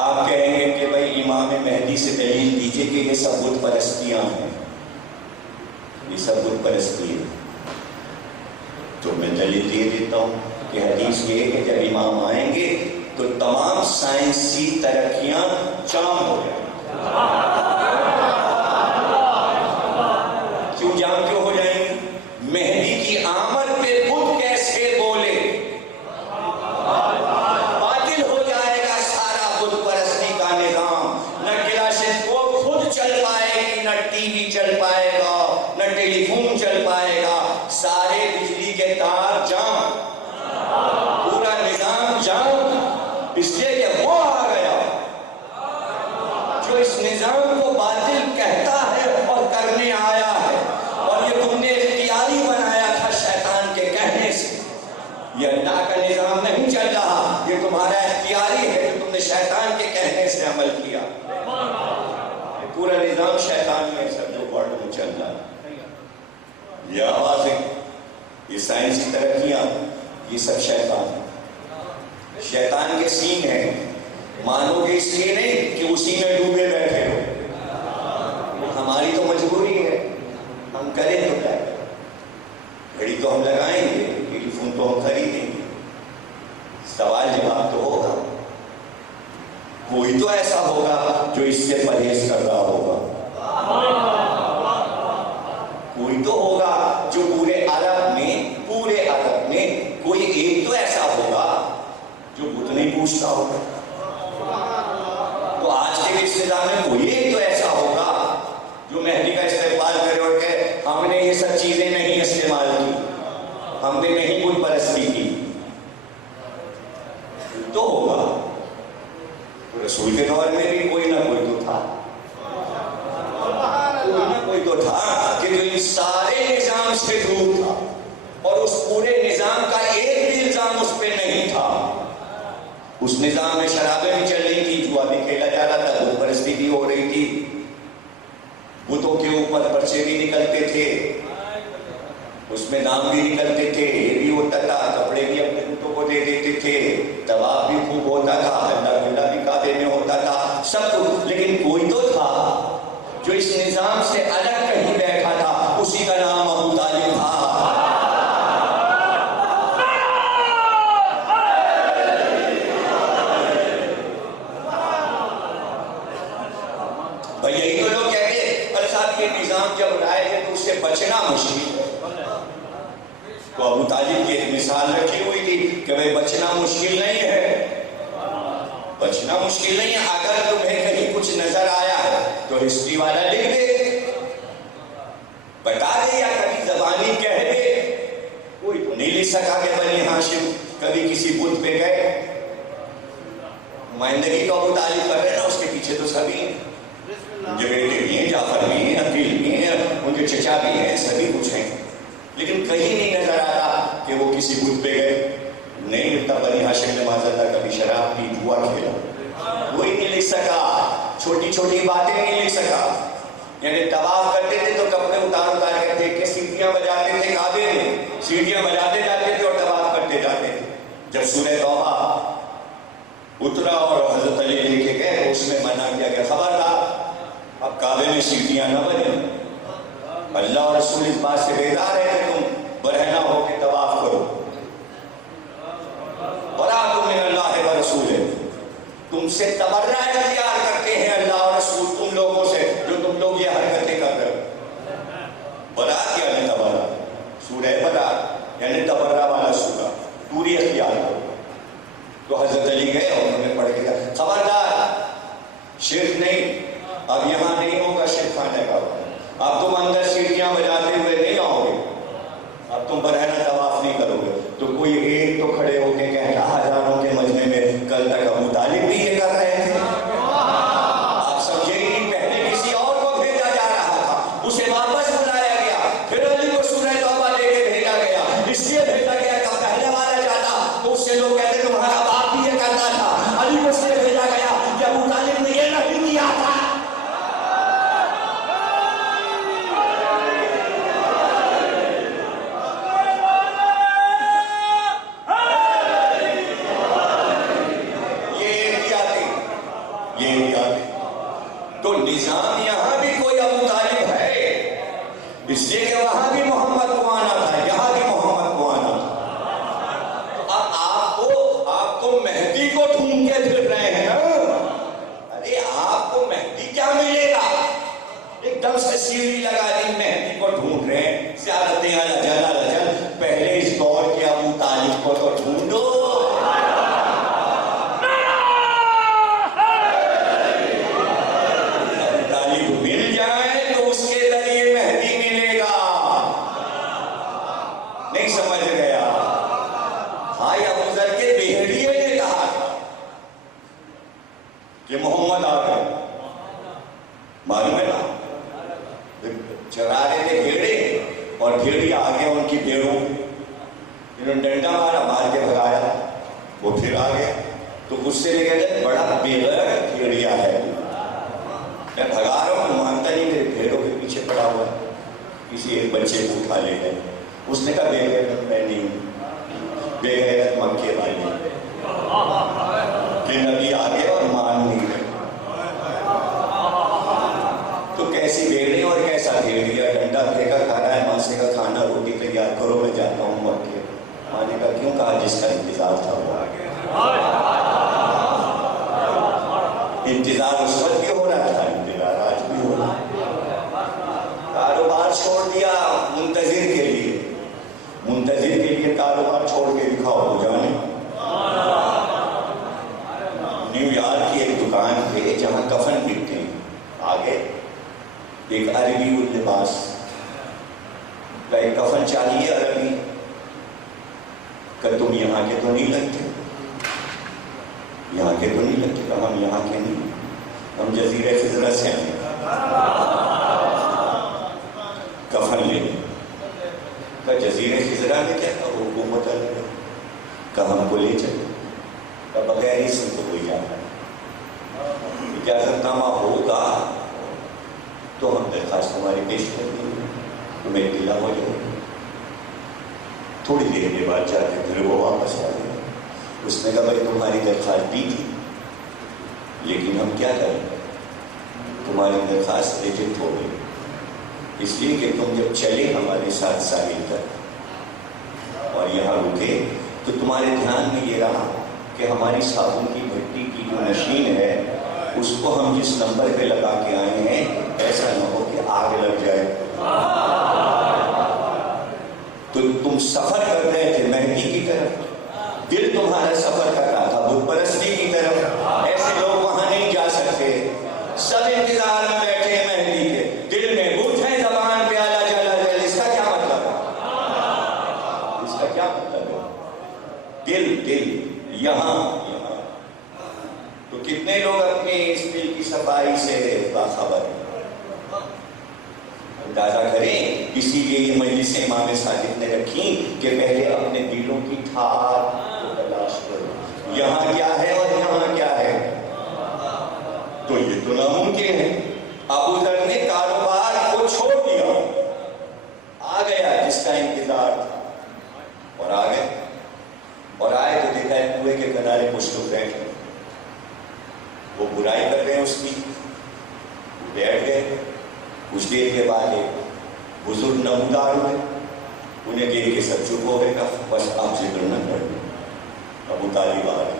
آپ کہیں گے کہ بھائی امام مہدی سے دلیل دیجئے کہ یہ سب بت پرستیاں ہیں، یہ سب بت پرستی ہے، تو میں دلیل دے دیتا ہوں کہ حدیث یہ ہے کہ جب امام آئیں گے تو تمام سائنسی ترقیاں جام ہو جائیں۔ کیوں جام کیوں ہو جائیں گے؟ مہدی کی آمد پہ بت کیسے بولے؟ باطل ہو جائے گا سارا بت پرستی کا نظام، نہ کلاشن کو خود چل پائے گی، نہ ٹی وی چل پائے گا، نہ ٹیلی فون چل پائے گا، سارے بجلی کے تار جام، پورا نظام جام، اس لیے کہ وہ آ گیا جو اس نظام کو باطل کہتا ہے اور کرنے آیا ہے، اور یہ تم نے اختیاری بنایا تھا شیطان کے کہنے سے۔ یہ اللہ کا نظام نہیں چل رہا، یہ تمہارا اختیاری ہے جو تم نے شیطان کے کہنے سے عمل کیا۔ پورا نظام شیطان میں سب جو ورڈ میں چل رہا ہے، یہ آوازیں، یہ سائنسی ترقیاں، یہ سب شیطان ہے، شیطان کے سین ہیں۔ مانو گے اس لیے نہیں کہ اسی میں ڈوبے بیٹھے ہو، ہماری تو مجبوری ہے، ہم کریں تو کیا، گھڑی تو ہم لگائیں گے، ٹیلی فون تو ہم خریدیں گے، سوال جواب تو ہوگا، کوئی تو ایسا ہوگا جو اس سے پرہیز کر رہا ہوگا، کوئی تو ہوگا جو پورے عرب میں کوئی ایک تو ایسا ہوگا جو بت نہیں پوچھتا ہوگا، تو آج کے بھی اس نظام میں کوئی ایک تو ایسا ہوگا جو مہدی کا استقبال کرے اور کہ ہم نے یہ سب چیزیں نہیں استعمال کی، ہم نے نہیں بت پرستی کی، تو ہوگا۔ رسول کے دور میں بھی کوئی نہ کوئی تو تھا، کوئی نہ کوئی تو تھا کہ جو ان سارے نظام سے دور تھا، اور اس پورے نظام کا ایک بھی الزام اس پہ نہیں تھا۔ اس نظام میں شرابیں بھی چل رہی تھی، جوا بھی کھیلا جا رہا تھا، بت پرستی بھی ہو رہی تھی، بتوں کے اوپر پرچے بھی نکلتے تھے، اس میں نام بھی نکلتے تھے، یہ بھی ہوتا تھا، کپڑے بھی اپنے بتوں کو دے دیتے تھے، طواف بھی خوب ہوتا تھا، اللہ اللہ بھی کعبے میں ہوتا تھا، سب کچھ، لیکن کوئی تو تھا جو اس نظام سے الگ کہیں بیٹھا تھا، اسی کا نام ابو طالب تھا۔ بھائی یہی تو لوگ کہتے ہیں ارے صاحب یہ نظام جب رائج ہے تو اس سے بچنا مشکل ہے، تو ابو طالب کی ایک مثال رکھی ہوئی تھی کہ بھائی بچنا مشکل نہیں ہے، بچنا مشکل نہیں ہے، اگر تمہیں کہیں کچھ نظر آیا ہے تو ہسٹری والا لکھ دے، بتا دے، یا کبھی زبانی کہہ دے، کوئی تو نہیں لکھ سکا کہ بنی ہاشم کبھی کسی بت پہ گئے، نمائندگی کا ابو طالب کر رہے ہیں نا، اس کے پیچھے تو سبھی ہیں، ان کے بیٹے بھی ہیں، جعفر بھی ہیں، عقیل بھی ہیں، ان کے چچا بھی ہیں، سبھی کچھ ہیں، لیکن کہیں نہیں نظر آتا کہ وہ کسی بت پہ گئے. نہیں لکھتا بنی ہاشم نے معذاللہ کبھی شراب پی، جوا کھیلا، کوئی نہیں لکھ سکا. چھوٹی چھوٹی باتیں نہیں لکھ سکا. یعنی طواف کرتے تھے تو کپڑے اتار اتار کے دیکھ کے سیٹیاں بجاتے تھے کعبے میں، سیٹیاں بجاتے جاتے تھے اور طواف کرتے جاتے تھے. جب سورہ توبہ اترا اور حضرت علی لے کے گئے تو اس میں منع کیا گیا، خبردار اب کعبے میں سیٹیاں نہ بجیں. اللہ اور رسول اس بات سے بیدار ہے کہ تم برہنہ ہو کے طواف کرو. براءۃ من اللہ و رسولہ، تم سے تبرہ اختیار کرتے ہیں اللہ اور رسول تم لوگوں سے جو تم لوگ یہ حرکتیں کر رہے ہو. برات یعنی تبرہ، سورہ برات یعنی تبرہ والا سورہ، دوری اختیار کرو. تو حضرت علی گئے اور انہوں نے پڑھ کے کہا خبردار شرک نہیں، اب یہاں نہیں ہوگا شرک خانے کا، اب تم اندر سیٹیاں بجاتے ہوئے نہیں آؤ گے، اب تم برہنہ طواف نہیں کرو گے. تو کوئی ایک تو کھڑے ہو کے کہتا ہزاروں کے مجمع میں کل تک ابو طالب بھی یہ کر رہے تھے. آپ سمجھے ہی نہیں، پہلے کسی اور کو بھیجا جا رہا تھا، اسے واپس بلایا گیا، پھر علی کو سورہ توبہ لے کے بھیجا گیا. اس لیے بھیجا گیا کہ پہلے والا جاتا تو اس سے لوگ کہتے تمہارا باپ بھی یہ کرتا تھا. علی کو اس لیے بھیجا گیا کہ ابو طالب نے یہ نہیں کیا تھا. تو نظام یہاں بھی کوئی ابو طالب ہے، اس لیے کہ وہاں بھی محمد کو آنا تھا، یہاں بھی محمد کو آنا تھا. اب آپ کو مہدی کو ڈھونڈ کے پھر رہے ہیں نا. ارے آپ کو مہدی کیا ملے گا؟ ایک دم سے سیڑھی لگا دی، مہدی کو ڈھونڈ رہے ہیں. سیادتیں اجل پہلے اس دور کے ابو طالب کو تو ڈھونڈو. کہ محمد آ گئے، معلوم ہے نا، چرا رہے تھے بھیڑے اور بھیڑی آگے ان کی بھیڑوں، انہوں نے ڈنڈا مار کے بھگایا، وہ پھر آ گیا. تو غصے میں کہتے بڑا بے غیرت بھیڑیا ہے، میں بھگا رہا ہوں مانتا نہیں، میرے بھیڑوں کے پیچھے پڑا ہوا ہے. کسی ایک بچے کو اٹھا لے گئے، اس نے کہا بے غیرت میں نہیں ہوں، بے غیرت مکے والے کہ نبی آگے اور مان نہیں رہے. تو کیسی بھیڑیں اور کیسا بھیڑ گیا، ڈنڈا پھینکا، کھا رہا ہے، ماں سے کہا کھانا روٹی تیار کرو میں جاتا ہوں مکے. ماں نے کہا کیوں؟ کہا جس کا انتظار تھا وہ آ گیا. انتظار اس وقت بھی ہو رہا تھا، انتظار آج بھی ہو رہا ہے. کاروبار چھوڑ دیا منتظر کے لیے، منتظر کے لیے کاروبار چھوڑ کے دکھاؤ تو جانے. نیو یارک کی ایک دکان پہ جہاں کفن بکتے ہیں، آگے ایک عربی اللباس کا ایک کفن چاہیے عربی، کہ تم یہاں کے تو نہیں لگتے، یہاں کے تو نہیں لگتے. کہ ہم یہاں کے نہیں، ہم جزیرہ خضرہ سے ہیں. کفن لے کہ جزیرہ خضرہ میں کیا کہ حکومت ہے کہ ہم کو لے چلے، کہ بغیر اس کو کوئی جانا. اجازت نامہ ہوگا تو ہم درخواست ہماری پیش کر دیں گے، تمہیں اطلاع ہو جائے. تھوڑی دیر کے بعد جا کے پھر وہ واپس آ گیا. اس نے کہا بھائی تمہاری درخواست دی تھی لیکن ہم کیا کریں، تمہاری درخواست ریجیکٹ ہو گئی، اس لیے کہ تم جب چلے ہمارے ساتھ ساحل تک اور یہاں رکے تو تمہارے دھیان میں یہ رہا کہ ہماری صابن کی بھٹی کی جو مشین ہے اس کو ہم جس نمبر پہ لگا کے آئے ہیں ایسا نہ ہو کہ آگ لگ جائے. تو تم سفر کر رہے تھے مہدی کی طرف، دل تمہارا سفر کر رہا تھا بت پرستی کی طرف. ایسے لوگ وہاں نہیں جا سکتے، سب انتظار میں بیٹھے ہیں مہدی کے، دل میں بت ہے، زبان پہ اعلیٰ جلا جل. اس کا کیا مطلب ہے؟ اس کا کیا مطلب ہے؟ دل اپنے اس دل کی صفائی سے باخبر ہیں۔ اندازہ کریں، اسی لیے یہ مجلس امام صادق نے رکھی کہ پہلے اپنے دلوں کی ٹھار کو تلاش کرو، یہاں کیا ہے اور یہاں کیا ہے۔ تو یہ تو ناممکن ہے۔ ابو ذر نے کاروبار کو چھوڑ دیا، آ گیا جس کا انتظار تھا، اور آ گئے، اور آئے تو دیکھا ہے کنویں کے کنارے کچھ لوگ بیٹھے، وہ برائی کر رہے ہیں اس کی، وہ بیٹھ گئے۔ کچھ دیر کے بعد ایک بزرگ نمودار ہوئے، انہیں دیکھ کے سب چپ ہو گئے، کہا بس آپ ذکر نہ کریں، ابو طالب آ گئے،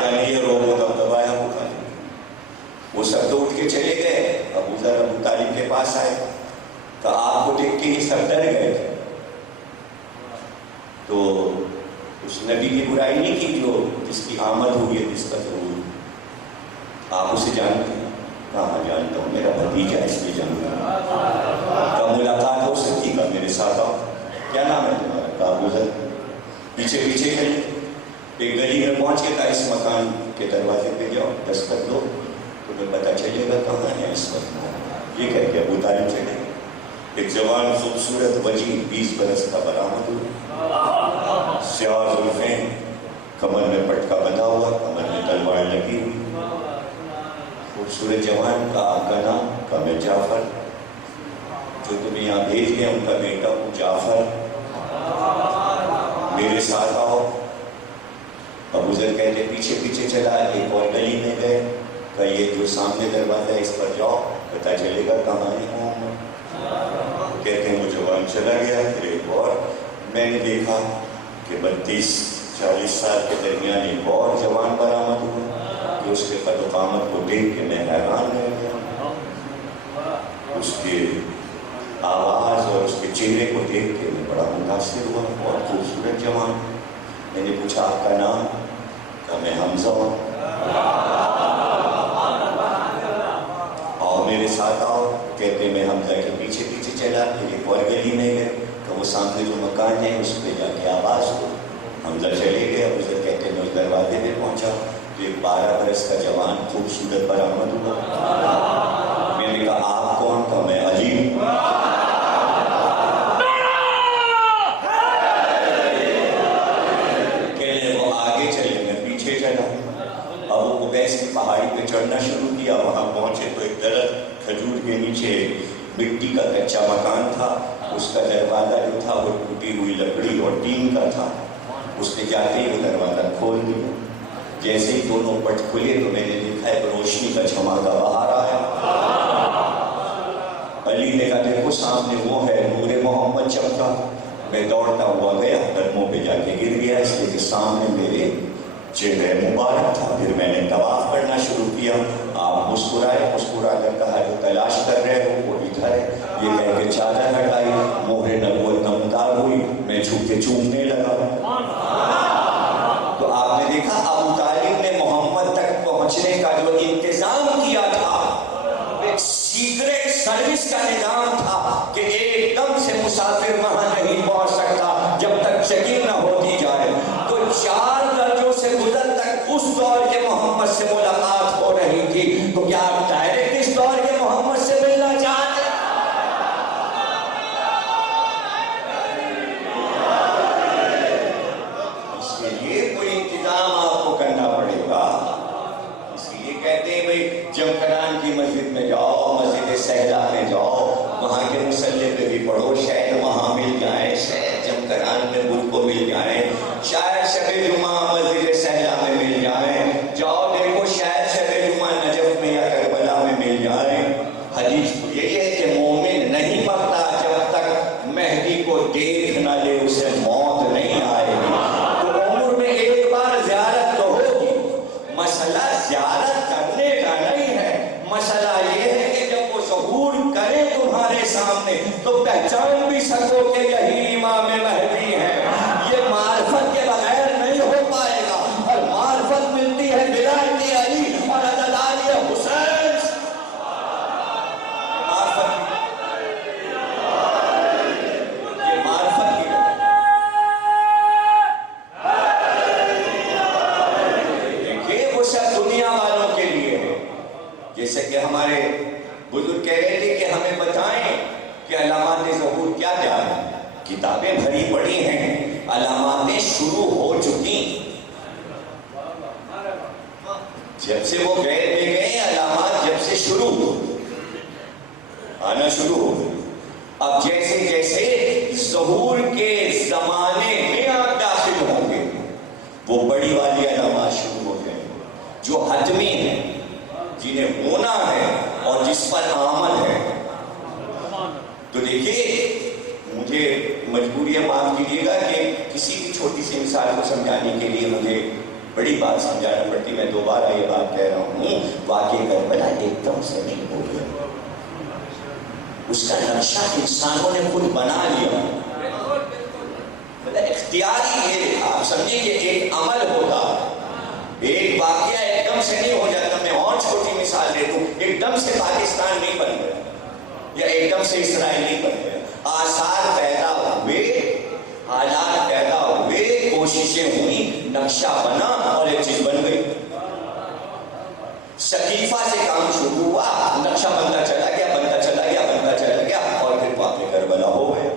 یعنی یہ روب و دبدبا ہے ابو طالب۔ وہ سب تو اٹھ کے چلے گئے، ابو ذر ابو طالب کے پاس آئے، کہا آپ کو دیکھ کے یہ سب ڈر گئے تھے، تو اس نبی کی برائی نہیں کی جو جس کی آمد ہوئی ہے، جس کا ضرور آپ اسے جانتے ہیں؟ کہاں جانتا ہوں، میرا بھتیجا اس لیے جانتا ہوں۔ کب ملاقات ہو سکتی؟ کب میرے ساتھ آؤ، کیا نام ہے تمہارا؟ کہا ابو ذر۔ پیچھے پیچھے چلے، ایک گلی میں پہنچ کے کہا اس مکان کے دروازے پہ جاؤ، دستک دو، تمہیں پتہ چلے گا کہاں ہے اس وقت۔ یہ کہہ کے ابو طالب چلے۔ ایک جوان خوبصورت وجیح 20 برس کا برآمد ہوا، سیاہ زلفیں، کمر میں پٹکا بندھا ہوا، کمر میں تلوار لگی ہوئی، خوبصورت جوان۔ کا آپ کا نام؟ کا میں جعفر، جو تمہیں یہاں بھیج گئے ان کا بیٹا ہوں جعفر، میرے ساتھ آؤ۔ ابو ذر کہتے پیچھے پیچھے چلا، ایک اور گلی میں گئے، کہ یہ جو سامنے دروازہ ہے اس پر جاؤ، پتہ چلے گا کہاں ہے محمد۔ کہتے ہیں وہ جوان چلا گیا، پھر ایک اور میں نے دیکھا کہ 32-40 سال کے درمیان ایک اور جوان برآمد ہوا، کہ اس کے قد و قامت کو دیکھ کے میں حیران رہ گیا، اس کے آواز اور اس کے چہرے کو دیکھ کے میں بڑا متاثر ہوا، بہت خوبصورت جوان۔ میں نے پوچھا آپ کا نام؟ کہا میں حمزہ ہوں۔ اور میرے ساتھ آؤ، کہتے میں حمزہ کے پیچھے پیچھے چلا، پھر ایک اور گلی میں گئے، تو وہ سامنے جو مکان ہے اس پہ جا کے آواز ہو، حمزہ چلے گئے۔ ابو ذر کہتے میں اس دروازے میں پہنچا تو ایک 12 برس کا جوان خوبصورت برآمد ہوا۔ میں نے کہا آپ کون؟ کہا میں علی ہوں۔ کہنے وہ آگے چلے، میں پیچھے چلا۔ اب وہ قبیس کی پہاڑی پہ چڑھنا شروع کیا، وہاں پہنچے تو ایک درخت کھجور کے نیچے مٹی کا کچا مکان تھا، اس کا دروازہ جو تھا وہ ٹوٹی ہوئی لکڑی اور ٹین کا تھا۔ اس نے جاتے ہی وہ دروازہ کھول دیا، جیسے ہی دونوں پٹ کھلے تو میں نے دیکھا ایک روشنی کا جھماکا باہر آیا۔ علی نے کہا دیکھو سامنے وہ ہے، نور محمد چمکا۔ میں دوڑتا ہوا گیا، قدموں پہ جا کے گر گیا، اس لیے کہ سامنے میرے چہرہ مبارک تھا۔ پھر میں نے طواف کرنا شروع کیا۔ آپ مسکرائے، مسکرا کر کہا جو تلاش کر رہے ہو وہ ادھر ہے۔ یہ کہہ کے چادر ہٹائی، مہر نبوت نمودار ہوئی، میں جھک کے چومنے لگا۔ تو آپ نے دیکھا ابو طالب نے محمد تک پہنچنے کا جو انتظام کیا تھا، ایک سیکریٹ سروس کا نظام تھا کہ ایک دم سے مسافر وہاں نہیں پہنچ سکتا جب تک چیکنگ نہ ہوتی جائے۔ تو 4 درجوں سے گزر تک اس دور کے محمد سے ملاقات ہو رہی تھی۔ تو کیا آپ ڈائریکٹ اس دور کے محمد سے ملنا چاہتے ہیں؟ اس کے لیے کوئی انتظام آپ کو کرنا پڑے گا۔ اس لیے کہتے ہیں بھائی جمکران کی مسجد میں جاؤ، مسجد سہلا میں جاؤ، وہاں کے مصلی پہ بھی پڑھو، شاید وہاں مل جائیں، شاید جمکران میں بدھ کو مل جائیں، شاید شب جمعہ مسجد سہلا میں مل جائیں، جاؤ دیکھو شاید شب جمعہ نجف میں یا کربلا میں مل جائیں۔ حدیث یہ ہے کہ مومن نہیں مرتا جب تک مہدی کو دیکھ نہ لے، اسے موت نہیں آئے گی۔ تو عمر میں ایک بار زیارت تو ہوگی، مسئلہ زیارت کرنے کا نہیں ہے، مسئلہ یہ ہے کہ جب وہ ظہور کرے تمہارے سامنے تو پہچان بھی سکو کہ یہی امام مہدی ہے۔ یہ معرفت کے بغیر نہیں ہو پائے گا، اور معرفت ملتی ہے ولایت علی اور عدالت حسین۔ یہ معرفت کی جیسے کہ ہمارے بزرگ کہہ رہے تھے کہ ہمیں بتائیں کہ علامات ظہور کیا کیا ہے. کتابیں بھری پڑی ہیں، علاماتیں شروع ہو چکی. جب سے وہ غیر میں گئے علامات جب سے شروع آنا شروع ہو گئی. اب جیسے جیسے ظہور کے زمانے میں آپ داخل ہوں گے وہ بڑی والی علامات شروع ہو گئے جو حتمی ہیں، جنہیں ہونا ہے اور جس پر آمد ہے. تو دیکھیے مجھے مجبوری ہے، معاف کیجیے گا کہ کسی بھی چھوٹی سی مثال کو سمجھانے کے لیے مجھے بڑی بات سمجھانا پڑتی. میں دوبارہ یہ بات کہہ رہا ہوں، واقعہ کربلا ایک دم سے نہیں ہو گیا. اس کا نقشہ انسانوں نے خود بنا لیا. اختیاری یہ آپ سمجھیں کہ ایک عمل ہوتا، ایک واقعہ ایک دم سے نہیں ہو جاتا. میں اور چھوٹی مثال دے دوں، ایک دم سے پاکستان نہیں بن گیا یا ایک دم سے اسرائیل نہیں بن گیا. آثار پیدا ہوئے، حالات پیدا ہوئے، کوششیں ہوئی، نقشہ بنا اور ایک چیز بن گئی. شکیفہ سے کام شروع ہوا، نقشہ بنتا چلا گیا، بنتا چلا گیا، بنتا چلا گیا، اور پھر واقع کربلا ہو گیا.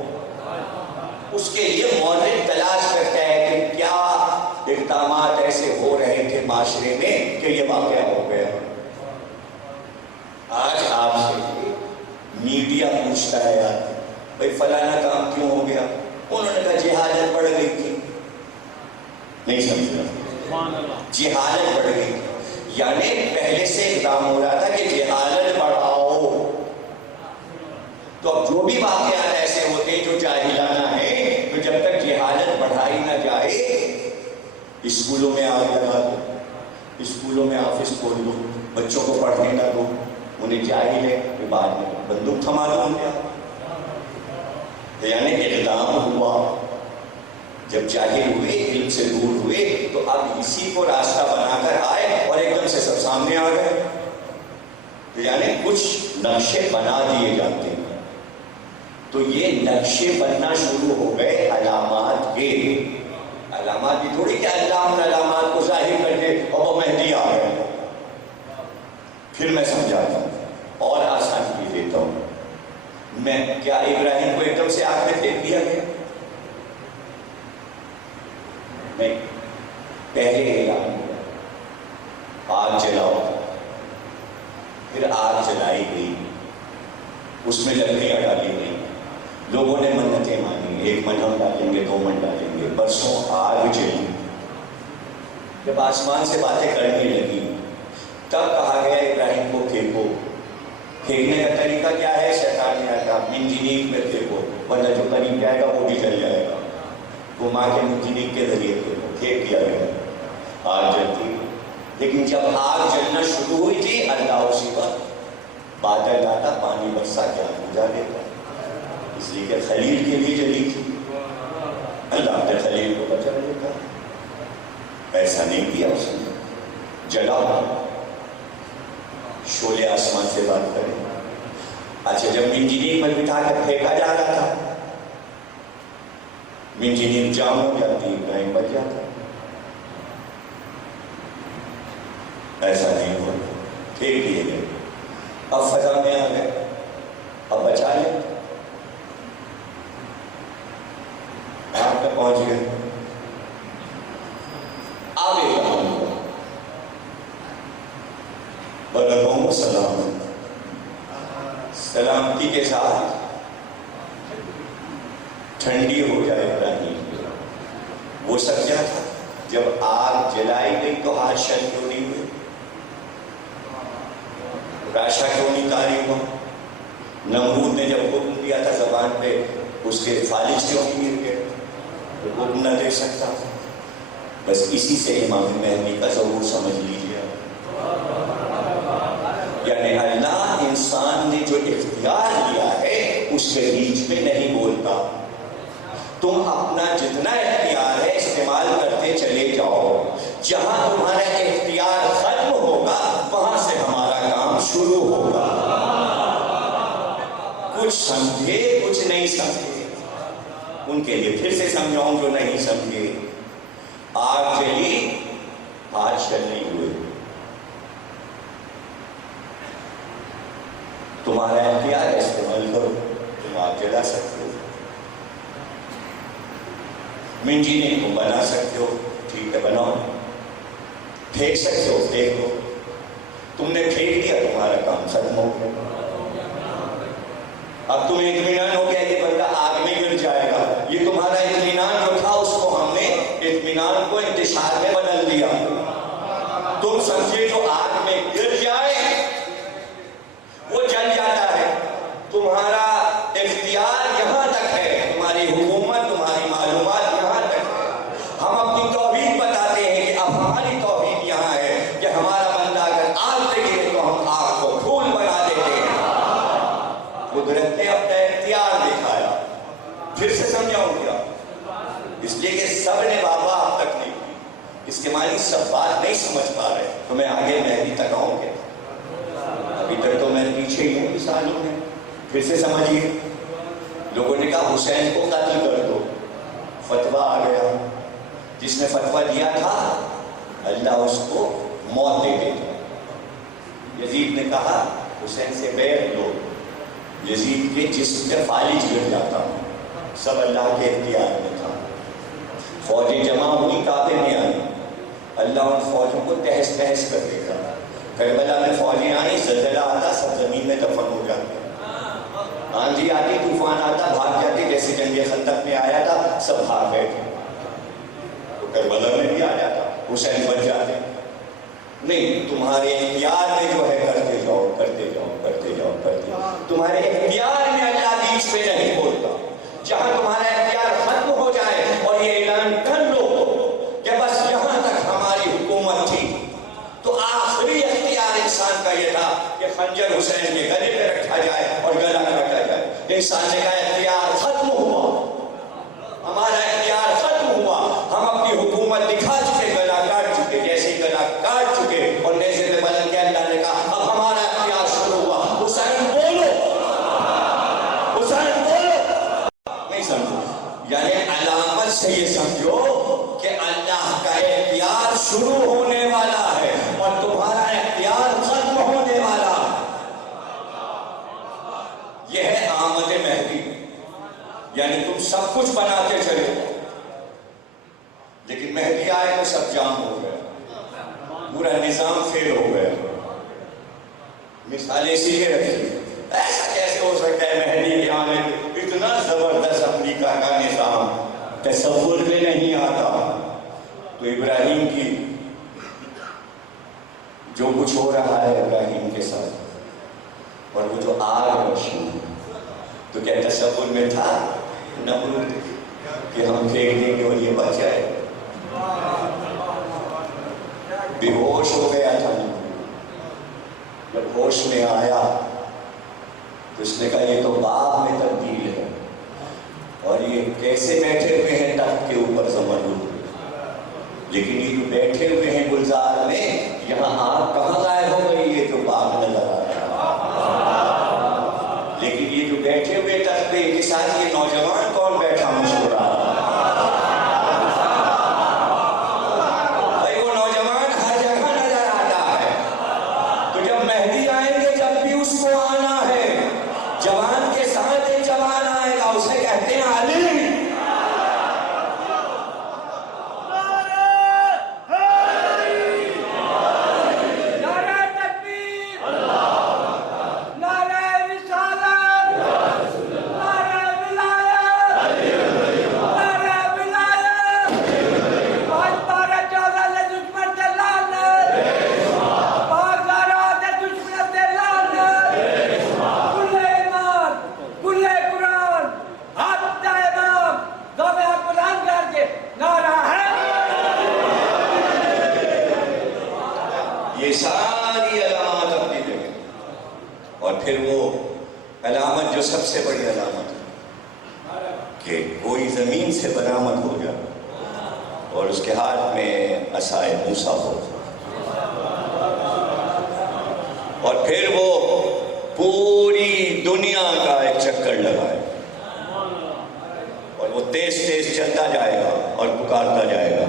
اس کے لیے مورخ تلاش کرتا ہے کہ کیا اقدامات ایسے ہو رہے تھے معاشرے میں کہ یہ واقعہ ہو گیا. آج آپ سے میڈیا پوچھتا ہے یار بھائی فلانا کام کیوں ہو گیا؟ انہوں نے کہا جہالت بڑھ گئی تھی. نہیں سمجھا؟ جہالت بڑھ گئی تھی، یعنی پہلے سے اقدام ہو رہا تھا کہ جہالت بڑھاؤ. تو اب جو بھی واقعات ایسے ہوتے ہیں جو جاہلانہ ہیں، تو جب تک جہالت بڑھائی نہ جائے، اسکولوں میں آگ لگا دو، اسکولوں میں آفس کھول دو، بچوں کو پڑھنے نہ دو، انہیں جاہل ہے کہ بعد میں بندوق تھما دو ان پہ. یعنی اقدام ہوا، جب جاہل ہوئے، علم سے دور ہوئے، تو اب اسی کو راستہ بنا کر آئے اور ایک دم سے سب سامنے آ گئے. یعنی کچھ نقشے بنا دیے جاتے ہیں. تو یہ نقشے بننا شروع ہو گئے علامات کے. علامات بھی تھوڑی کہ اللہ ان علامات کو ظاہر کر کے اور وہ مہدی آ گئے. پھر میں سمجھاتا ہوں اور آسان کی دیتا ہوں. میں کیا ابراہیم کو ایک دم سے آگ میں پھینک دیا گیا؟ نہیں، پہلے اعلان ہوا آگ جلاؤ، پھر آگ جلائی گئی، اس میں لکڑیاں ڈالی گئی، لوگوں نے منتیں مانی، 1 من ہم ڈالیں گے، 2 من ڈالیں گے. برسوں آگ جلی. جب آسمان سے باتیں کرنے لگی تب کہا گیا ابراہیم کو پھینکو. پھینکنے کا طریقہ کیا ہے؟ شیطان نے کہا منجنیق میں پھینکو، ورنہ جو قریب جائے گا وہ بھی جل جائے گا. وہ ماں کے منجنیق کے ذریعے پھینک دیا گیا، آگ جلتی. لیکن جب آگ جلنا شروع ہوئی تھی، اللہ اسی وقت بادل لاتا، پانی برسا کے آگ بجھا دیتا. اس لیے کہ خلیل کے لیے جلی تھی، اللہ اپنے خلیل کو بچا دیتا. ایسا نہیں کیا اس نے. جلا شعلے آسمان سے بات کریں. اچھا جب منجنیق میں بٹھا کر پھینکا جا رہا تھا، منجنیق جام ہو جاتی، ابراہیم بچ جاتا. ایسا نہیں ہوا، پھینک دیے گئے. اب فضا میں آ گئے، اب بچا لیں. آپ تک پہنچ گئے، آگے کام ہوا. برکوں سلامت، سلامتی کے ساتھ ٹھنڈی ہو جائے ابراہیم. وہ سمجھا تھا جب آگ جلائی گئی تو ہاتھ شل کیوں نہیں ہوئے، راشا کیوں نہیں کاری ہوا. نمرود نے جب حکم دیا تھا زبان پہ، اس کے فالج کیوں نہیں گر گئے، تو حکم نہ دے سکتا. بس اسی سے امام مہدی کا ظہور سمجھ لیجیے. یعنی اللہ انسان نے جو اختیار لیا ہے اس کے بیچ میں نہیں بولتا. تم اپنا جتنا اختیار ہے استعمال کرتے چلے جاؤ. جہاں تمہارا اختیار ختم ہوگا وہاں سے ہمارا کام شروع ہوگا. کچھ سمجھے کچھ نہیں سمجھے، ان کے لیے پھر سے سمجھاؤں جو نہیں سمجھے. آگ جلی، ہاتھ شل نہیں ہوئے. تمہارا اختیار ہے، استعمال کرو۔ تم آگ جلا سکتے ہو، انجینئر تم بنا سکتے ہو، ٹھیک ہے بناؤ۔ پھینک سکتے ہو، پھینک دو۔ تم نے پھینک دیا، تمہارا کام ختم ہو گیا۔ اب تمہیں اطمینان ہو گیا یہ بندہ آگ میں گر جائے گا۔ یہ تمہارا اطمینان جو تھا اس کو ہم نے اطمینان کو انتشار میں بدل دیا۔ تم سمجھے جو آگ میں گر جائے وہ جل جاتا ہے۔ تمہارا اختیار یہاں تک ہے، تمہاری حکومت، تمہاری معلومات یہاں تک ہے۔ ہم اپنی توحید بتاتے ہیں کہ اب ہماری توحید یہاں ہے کہ ہمارا بندہ اگر آگ میں گرے تو ہم آگ کو پھول بنا دیتے ہیں۔ قدرت نے اپنا اختیار دکھایا۔ پھر سے سمجھاؤں کیا؟ اس لیے کہ سب نے بابا اب تک نہیں کی، اس کے معنی سب بات نہیں سمجھ پا رہے۔ تو میں آگے مہدی تک آؤں گے، ابھی تک تو میں پیچھے ہی ہوں مثالوں میں۔ پھر سے سمجھیے، لوگوں نے کہا حسین کو قتل کر دو، فتویٰ آ گیا۔ جس نے فتویٰ دیا تھا اللہ اس کو موت دے دیتا۔ یزید نے کہا حسین سے بیعت لو، یزید کے جسم پہ فالج گر جاتا۔ سب اللہ کے اختیار میں تھا۔ فوجیں جمع ہوئی، کعبے میں آئی، اللہ ان فوجوں کو تہس تہس کر دے گا۔ کربلا میں فوجیں آئیں، زلزلہ آتا، سب زمین میں دفن ہو جاتے۔ آندھی آتی، طوفان آتا، بھاگ جاتے، جیسے جنگ خندق میں آیا تھا، سب بھاگ گئے تھے۔ تو کربلا میں بھی آ جاتا، حسین بچ جاتے۔ نہیں، تمہارے اختیار میں جو ہے کرتے جاؤ، کرتے جاؤ، کرتے جاؤ، کرتے جاؤ۔ تمہارے اختیار میں اللہ بیچ میں نہیں بولتا۔ جہاں تمہارا اختیار ختم ہو جائے اور یہ اعلان کر لو کہ بس یہاں تک ہماری حکومت تھی، تو آخری اختیار انسان کا یہ تھا کہ خنجر حسین کے گلے پہ رکھا جائے اور گلا کاٹا جائے۔ انسان نے کہا اختیار ختم ہوا، ہمارا اختیار ختم ہوا، ہم اپنی حکومت دکھا چکے، گلا کاٹ چکے۔ جیسے گلا کاٹ چکے اور نیزے پہ بلند کیا، اللہ نے کہا اب ہمارا اختیار شروع ہوا، حسین بولو، حسین بولو۔ نہیں سمجھو، یعنی علامت سے یہ سمجھو کہ اللہ کا اختیار شروع ہونے والا ہے اور تمہارا اختیار ختم ہونے والا۔ یہ ہے آمد مہدی، یعنی تم سب کچھ بناتے چلے لیکن مہدی آئے تو سب جام ہو گیا، پورا نظام فیل ہو گیا۔ مثالیں اسی لیے رکھی، ایسا کیسے ہو سکتا ہے مہدی کے آنے اتنا زبردست امریکہ کا نظام تصور میں نہیں آتا۔ تو ابراہیم کی جو کچھ ہو رہا ہے ابراہیم کے ساتھ، اور وہ جو آگ روشنی، تو کیا تصور میں تھا نمرود کہ ہم پھینک دیں گے اور یہ بچ جائے؟ بے ہوش ہو گیا تھا۔ جب ہوش میں آیا تو اس نے کہا یہ تو باغ میں تبدیل ہے، اور یہ کیسے بیٹھے ہوئے ہیں تخت کے اوپر زمرد، لیکن یہ جو بیٹھے ہوئے ہیں گلزار میں، یہاں آگ کہاں غائب ہو گئی؟ یہ جو باغ نظر آ رہا ہے، لیکن یہ جو بیٹھے ہوئے تخت پہ کے ساتھ یہ نوجوان کون بیٹھا مسکرا رہا؟ یہ ساری علامات اپنی جگہ، اور پھر وہ علامت جو سب سے بڑی علامت ہے کہ کوئی زمین سے برآمد ہو جائے اور اس کے ہاتھ میں عصائے موسیٰ ہو، اور پھر وہ پوری دنیا کا ایک چکر لگائے اور وہ تیز تیز چلتا جائے گا اور پکارتا جائے گا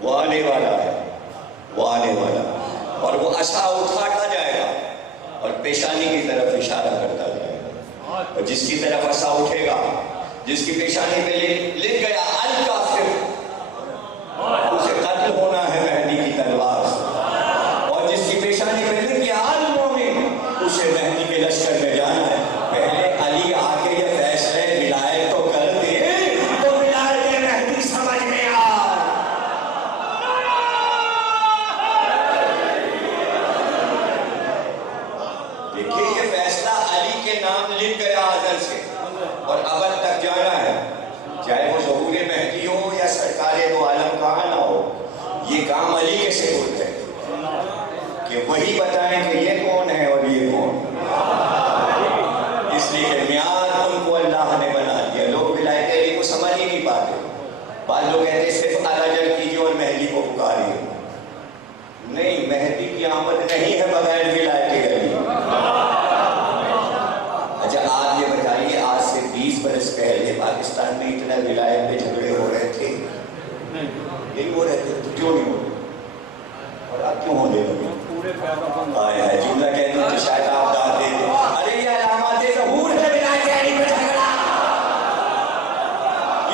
وہ آنے والا ہے، وہ آنے والا ہے، اور وہ عصا اٹھاتا جائے گا اور پیشانی کی طرف اشارہ کرتا جائے گا، اور جس کی طرف عصا اٹھے گا، جس کی پیشانی پہ لکھ گیا الکافر، اسے قتل ہونا ہے مہدی کی تلوار سے، اور جس کی پیشانی پہ لکھ گیا المومن، اسے مہدی کے لشکر میں جانا ہے۔ پہلے علی آ کے یہ فیصلہ ولایت تو کر دے تو ولایت مہدی سمجھ میں آئے۔ دیکھیے یہ فیصلہ علی کے نام لکھ گیا ازل سے، اور ابد تک جانا ہے، چاہے وہ ظہور مہدی ہو یا سرکار دو عالم کہاں نہ ہو، یہ کام علی کے سپرد ہے کہ وہی بتائیں کہ یہ کون ہے اور یہ کون۔ اس لیے کہ معیار ان کو اللہ نے بنا دیا، لوگ ولایت علی کو سمجھ ہی نہیں پاتے۔ بعض لوگ کہتے ہیں صرف الاجل کیجیے اور مہدی کو پکاریے، نہیں، مہدی کی آمد نہیں ہے بغیر ولایت علی۔ اچھا آپ یہ بتائیے، آج سے 20 برس پہلے پاکستان میں اتنا ولایت پہ جھگڑے ہو رہے تھے؟ نہیں ہو رہے تھے، تو کیوں نہیں ہو رہے؟ اور آپ کیوں ہونے لگے؟ آئے جملہ کہتے ہیں تو شاید آپ داد دے دیں، ارے یہ علامات ظہور ہے ولایت علی پہ جھگڑا۔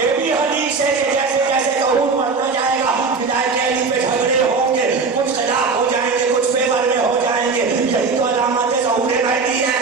یہ بھی حدیث ہے کہ جیسے جیسے ظہور بڑھتا جائے گا ولایت علی پہ جھگڑے ہوں گے، کچھ خلاف ہو جائیں گے، کچھ فیور میں ہو جائیں گے، یہی تو علامات ظہور مہدی ہیں۔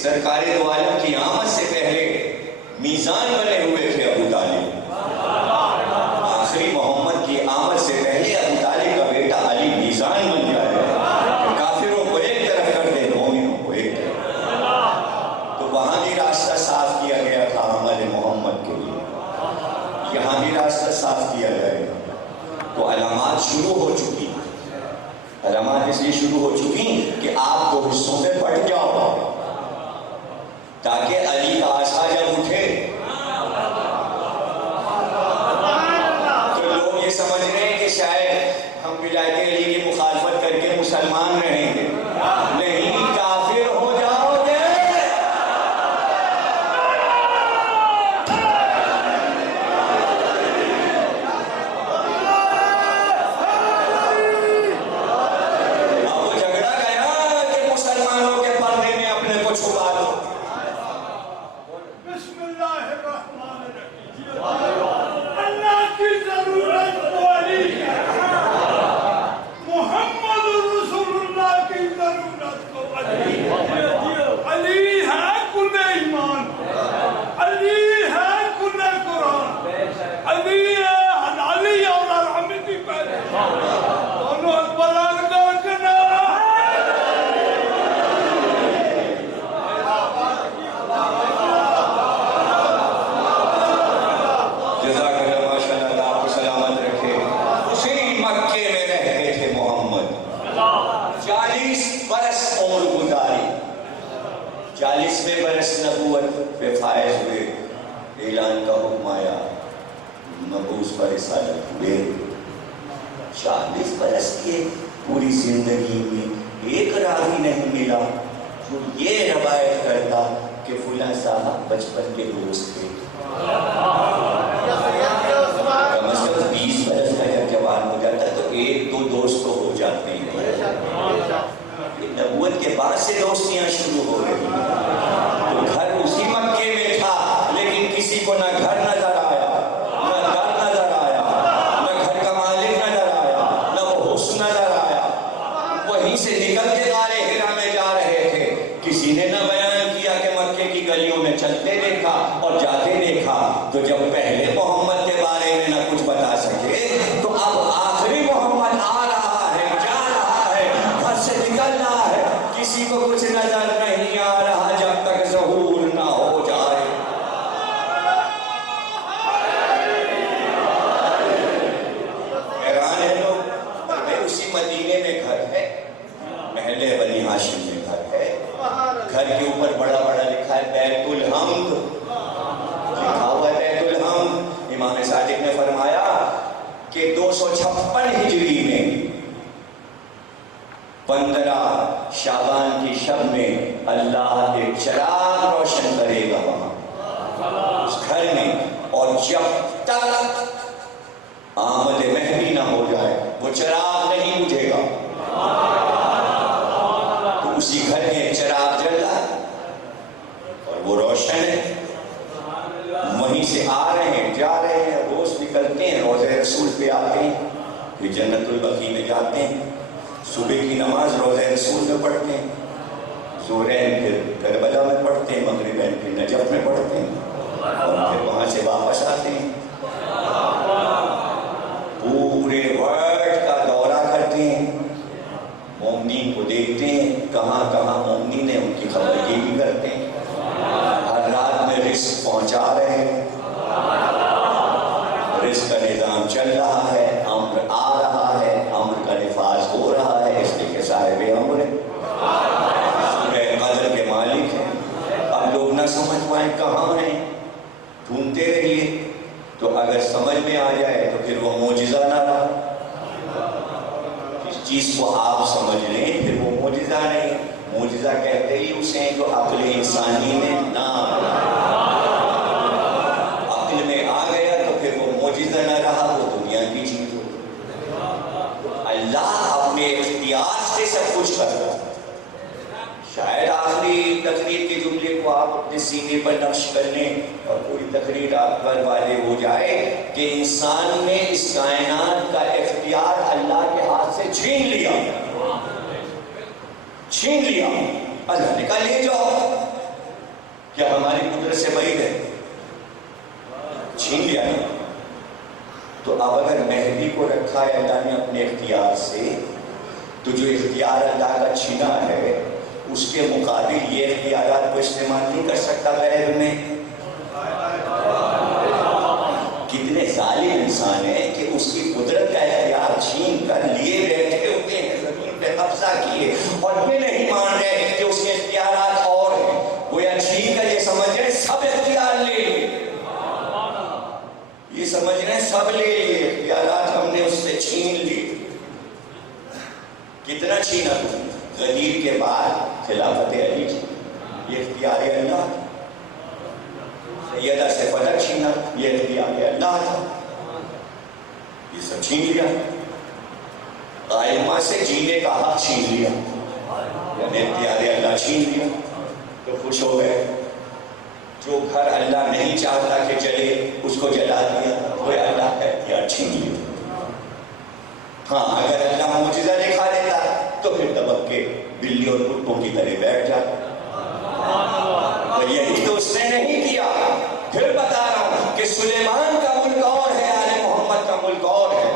سرکار دو عالم کی آمد سے پہلے میزان بنے ہوئے تھے ابو طالب، آخری محمد کی آمد سے پہلے ابو طالب کا بیٹا علی میزان بن جائے گا، کافروں کو ایک طرف کر دے، مومنوں کو ایک طرف۔ تو وہاں بھی راستہ صاف کیا گیا تھا عمل محمد کے لیے، یہاں بھی راستہ صاف کیا جائے گا۔ تو علامات شروع ہو چکی، علامات اس لیے شروع ہو چکی کہ آپ دو حصوں میں بٹ جاؤ، تاکہ علی کا عصا جب اٹھے تو لوگ یہ سمجھ رہے ہیں کہ شاید ہم ولایت علی کی مخالفت کر کے مسلمان رہیں گے، نہیں، کافر ہو جاؤ گے۔ اب وہ جھگڑا گیا کہ مسلمانوں کے پردے میں اپنے کو چھپا دو۔ اللہ کی ضرورت کو علی ہے، محمد رسول اللہ کی ضرورت کو علی ہے۔ علی ہے کل ایمان، علی ہے کل قرآن، علی ہے حلالی اور حرامی پہلے، دونوں بلندہ کنا۔ مکے میں رہتے تھے محمد، 40 برس عمر گزاری، 40ویں برس نبوت پہ فائز ہوئے، اعلان کا حکم آیا، مبعوث پر رسالت ہوئے۔ 40 برس کے پوری زندگی میں ایک راوی نہیں ملا جو یہ روایت کرتا کہ فلاں صاحب بچپن کے دوست تھے۔ کم از کم 20 برس کا جب جوان ہو جاتا تو ایک دو دوست تو ہو جاتے ہیں۔ نبوت کے بعد سے دوستیاں شروع ہو گئی، تو گھر اسی مکے میں تھا، لیکن کسی کو نہ گھر نظر آیا، نہ در نظر آیا، نہ گھر کا مالک نظر آیا، نہ وہ حسن نظر آیا۔ وہیں سے نکل کے غار حرا میں جا رہے تھے، کسی نے نہ بیان کیا کہ مکے کی گلیوں میں چلتے دیکھا اور جاتے دیکھا۔ تو جب پہلے محمد کے بارے میں نہ کچھ بتا سکے، تو اب آخری محمد آ رہا ہے، جا رہا ہے، گھر سے نکل رہا ہے، کسی کو کچھ نظر نہیں آ رہا جب تک ظہور نہ ہو جائے. حیران ہے لوگ. اسی مدینے میں گھر ہے, محلے بنی ہاشم میں گھر ہے. گھر کے اوپر بڑا بڑا لکھا ہے بیت الحمد, لکھا ہوا ہے بیت الحمد. امام صادق نے فرمایا کہ 256 ہجری میں 15 شعبان کی شب میں اللہ ایک چراغ روشن کرے گا وہاں اس گھر میں, اور جب تک آمد مہدی نہ ہو جائے وہ چراغ نہیں بجھے گا. تو اسی گھر میں ایک چراغ جل رہا ہے اور وہ روشن ہے. وہیں سے آ رہے ہیں, جا رہے ہیں, روز نکلتے ہیں, روضہ رسول پہ آتے ہیں, پھر جنت البقیع میں جاتے ہیں, صبح کی نماز روضہ رسول میں پڑھتے ہیں, ظہرین پھر کربلا میں پڑھتے ہیں, مغربین پھر نجف میں پڑھتے ہیں, اور پھر وہاں سے واپس آتے ہیں. پورے ورلڈ کا دورہ کرتے ہیں, مومنین کو دیکھتے ہیں, کہاں کہاں مومنین ہیں ان کی خبرگیری کرتے ہیں. ہر رات میں رزق پہنچا رہے ہیں, رزق کا نظام چل رہا ہے, امر آ رہا ہے, امر کا نفاذ ہو رہا ہے, اس لیے کہ صاحب امر ہے, سورہ قدر کے مالک ہیں. اب لوگ نہ سمجھ پائیں کہاں ہیں, ڈھونڈتے رہیے, تو اگر سمجھ میں آ جائے تو پھر وہ معجزہ نہ رہا. جس چیز کو آپ سمجھ لیں پھر وہ معجزہ نہیں. معجزہ کہتے ہی اسے جو عقل انسانی میں نہ عقل میں آ گیا تو پھر وہ معجزہ نہ رہا, وہ دنیا کی چیز ہو. اللہ اپنے اختیار سے سب کچھ کرتا ہے. شاید آخری تقریر کے جملے کو آپ اپنے سینے پر نقش کر لیں اور پوری تقریر آپ پر واضح ہو جائے کہ انسان نے اس کائنات کا اختیار اللہ کے ہاتھ سے چھین لیا. اللہ نے کہا لے جاؤ. کیا ہماری قدرت سے بعید ہے؟ چھین لیا ہے. تو اب اگر مہدی کو رکھا ہے اللہ نے اپنے اختیار سے, تو جو اختیار اللہ کا چھینا ہے اس کے مقابل یہ اختیارات کو استعمال نہیں کر سکتا غیب میں. کتنے ظالم انسان ہیں کہ اس کی قدرت کا اختیار چھین کر لیے بیٹھے ہوتے ہیں, زمین پہ قبضہ کیے, اور یہ نہیں مان رہے کہ اس کے اختیارات اور ہیں. وہ یا چھین کر یہ سمجھ رہے سب اختیار لے لیے, یہ سمجھ رہے ہیں سب لے لیے اختیارات ہم نے اس سے چھین لیے. کتنا چھینا تم نے؟ غدیر کے بعد خلافت علی کی, یہ اختیار اللہ. سیدہ سے فلک چھینا, یہ اختیار اللہ تھا. یہ سب چھین لیا. قائمہ سے جینے کا حق چھین لیا, یعنی اختیار اللہ چھین لیا. تو خوش ہو گئے. جو گھر اللہ نہیں چاہتا کہ جلے اس کو جلا دیا, وہ اللہ کا اختیار چھین لیا. ہاں اگر اللہ معجزہ دکھا دیتا تو پھر دبک کے بلی اور کتوں کی طرح بیٹھ جاتا. تو یہی تو اس نے نہیں کیا. پھر بتا رہا ہوں کہ سلیمان کا ملک اور ہے, آل محمد کا ملک اور ہے.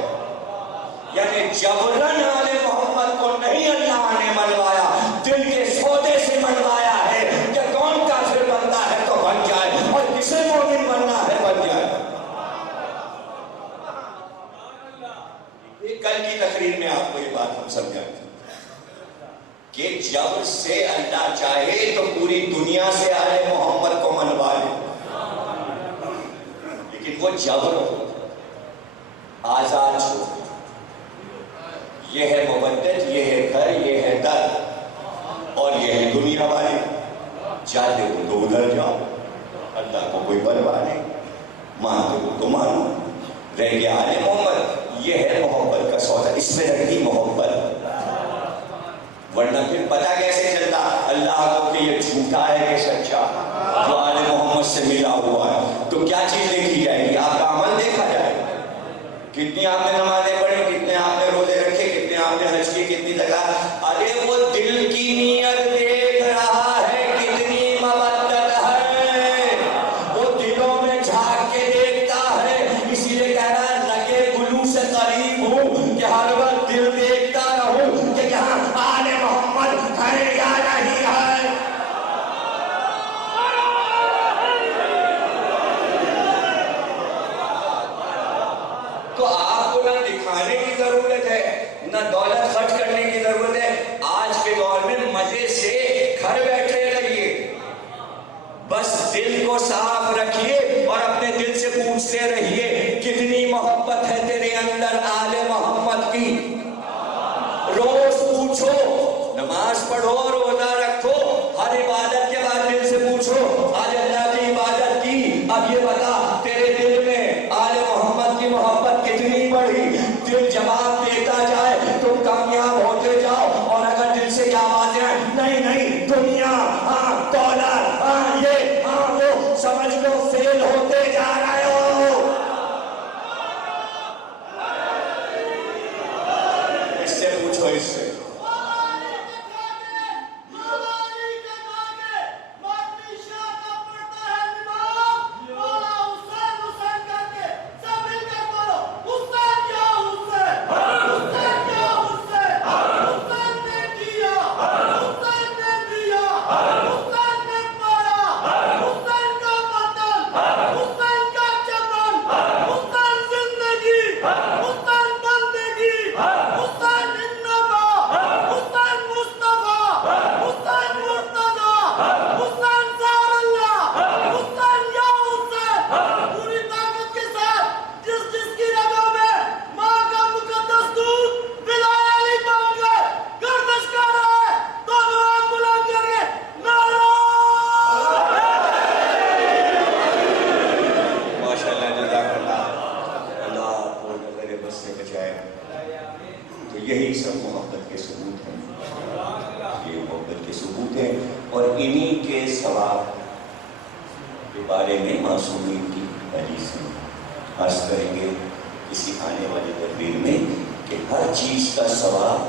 یعنی جبرن آل محمد کو نہیں اللہ نے منوایا, دل کے سودے سے منوایا ہے کہ کون کافر بنتا ہے تو بن جائے, اور کسے مومن بننا ہے بن جائے. کل کی تقریر میں آپ کو یہ بات ہم سمجھائیں کہ جب سے اللہ چاہے تو پوری دنیا سے آل محمد کو منوا لے, لیکن وہ جبر ہو, آزاد چھوڑ. یہ ہے مبدت, یہ ہے گھر, یہ ہے در, اور یہ ہے دنیا والی. چاہتے ہو تو ادھر جاؤ, اللہ کو کوئی پرواہ نہیں, مانتے ہو تو مانو. رہ گیا آل محمد, یہ ہے محبت کا سودا, اس میں رکھی محبت. ورنہ پھر پتہ کیسے چلتا اللہ کو کہ یہ جھوٹا ہے کہ سچا, جو آل محمد سے ملا ہوا ہے. تو کیا چیز دیکھی جائے گی؟ آپ کا عمل دیکھا جائے گا. کتنی آپ نے نمازیں پڑھی, کتنے آپ نے روزے رکھے, کتنے آپ نے حج کی, کتنی زکات. ارے وہ دل کی نیت دیکھ رہا ہے کتنی مودت ہے, وہ دلوں میں جھانک کے دیکھتا ہے. اسی لیے کہہ رہا ہے لگے گلو سے قریب ہوں کہ ہر وقت دل دیکھتا رہوں کہ یہاں آل محمد ہے یا نماز پڑھو، روزہ رکھو، ہر عبادت کے بعد دل سے پوچھو آج اللہ کی عبادت کی، اب یہ بتا تیرے دل میں آل محمد کی محبت کتنی بڑھی؟ دل جواب دیتا جائے تم کامیاب ہوتے جاؤ، اور اگر دل سے یہ آوازیں نہیں نہیں دنیا، ہاں دولت، ہاں یہ ہاں وہ، سمجھ لو فیل ہوتے جا رہے ہو۔ اس سے پوچھو، اس سے یہی سب محبت کے ثبوت ہیں، یہ محبت کے ثبوت ہیں، اور انہی کے ثواب کے بارے میں معصومین کی حدیث میں عرض کریں گے کسی آنے والی تدبیر میں کہ ہر چیز کا ثواب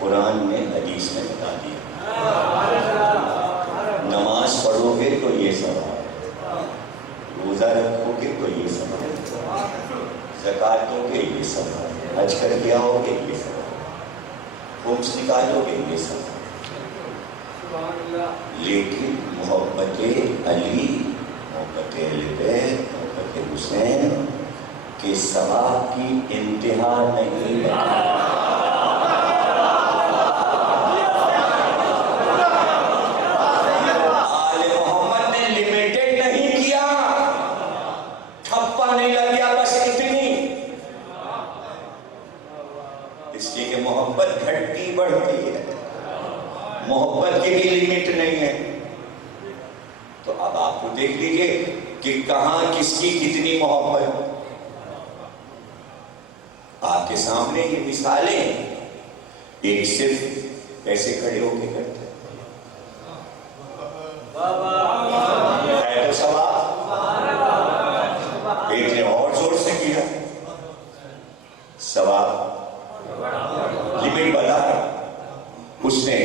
قرآن نے حدیث میں بتا دیا۔ نماز پڑھو گے تو یہ ثواب، روزہ رکھو گے تو یہ ثواب، زکوٰۃ دو گے یہ ثواب، حج کر کے آؤ گے یہ ثواب، خمس نکالو گے یہ ثواب۔ لیکن محبت علی، محبت اہل بیت، محبت حسین کے ثواب کی انتہا نہیں ہے۔ محبت گھٹتی بڑھتی ہے، محبت کی بھی لمٹ نہیں ہے۔ تو اب آپ کو دیکھ لیجئے کہ کہاں کس کی کتنی محبت۔ آپ کے سامنے یہ مثالیں، ایک صرف ایسے کھڑے ہو کے کرتے ہے تو ثواب، ایک نے اور زور سے کیا ثواب لمٹ بتا، اس نے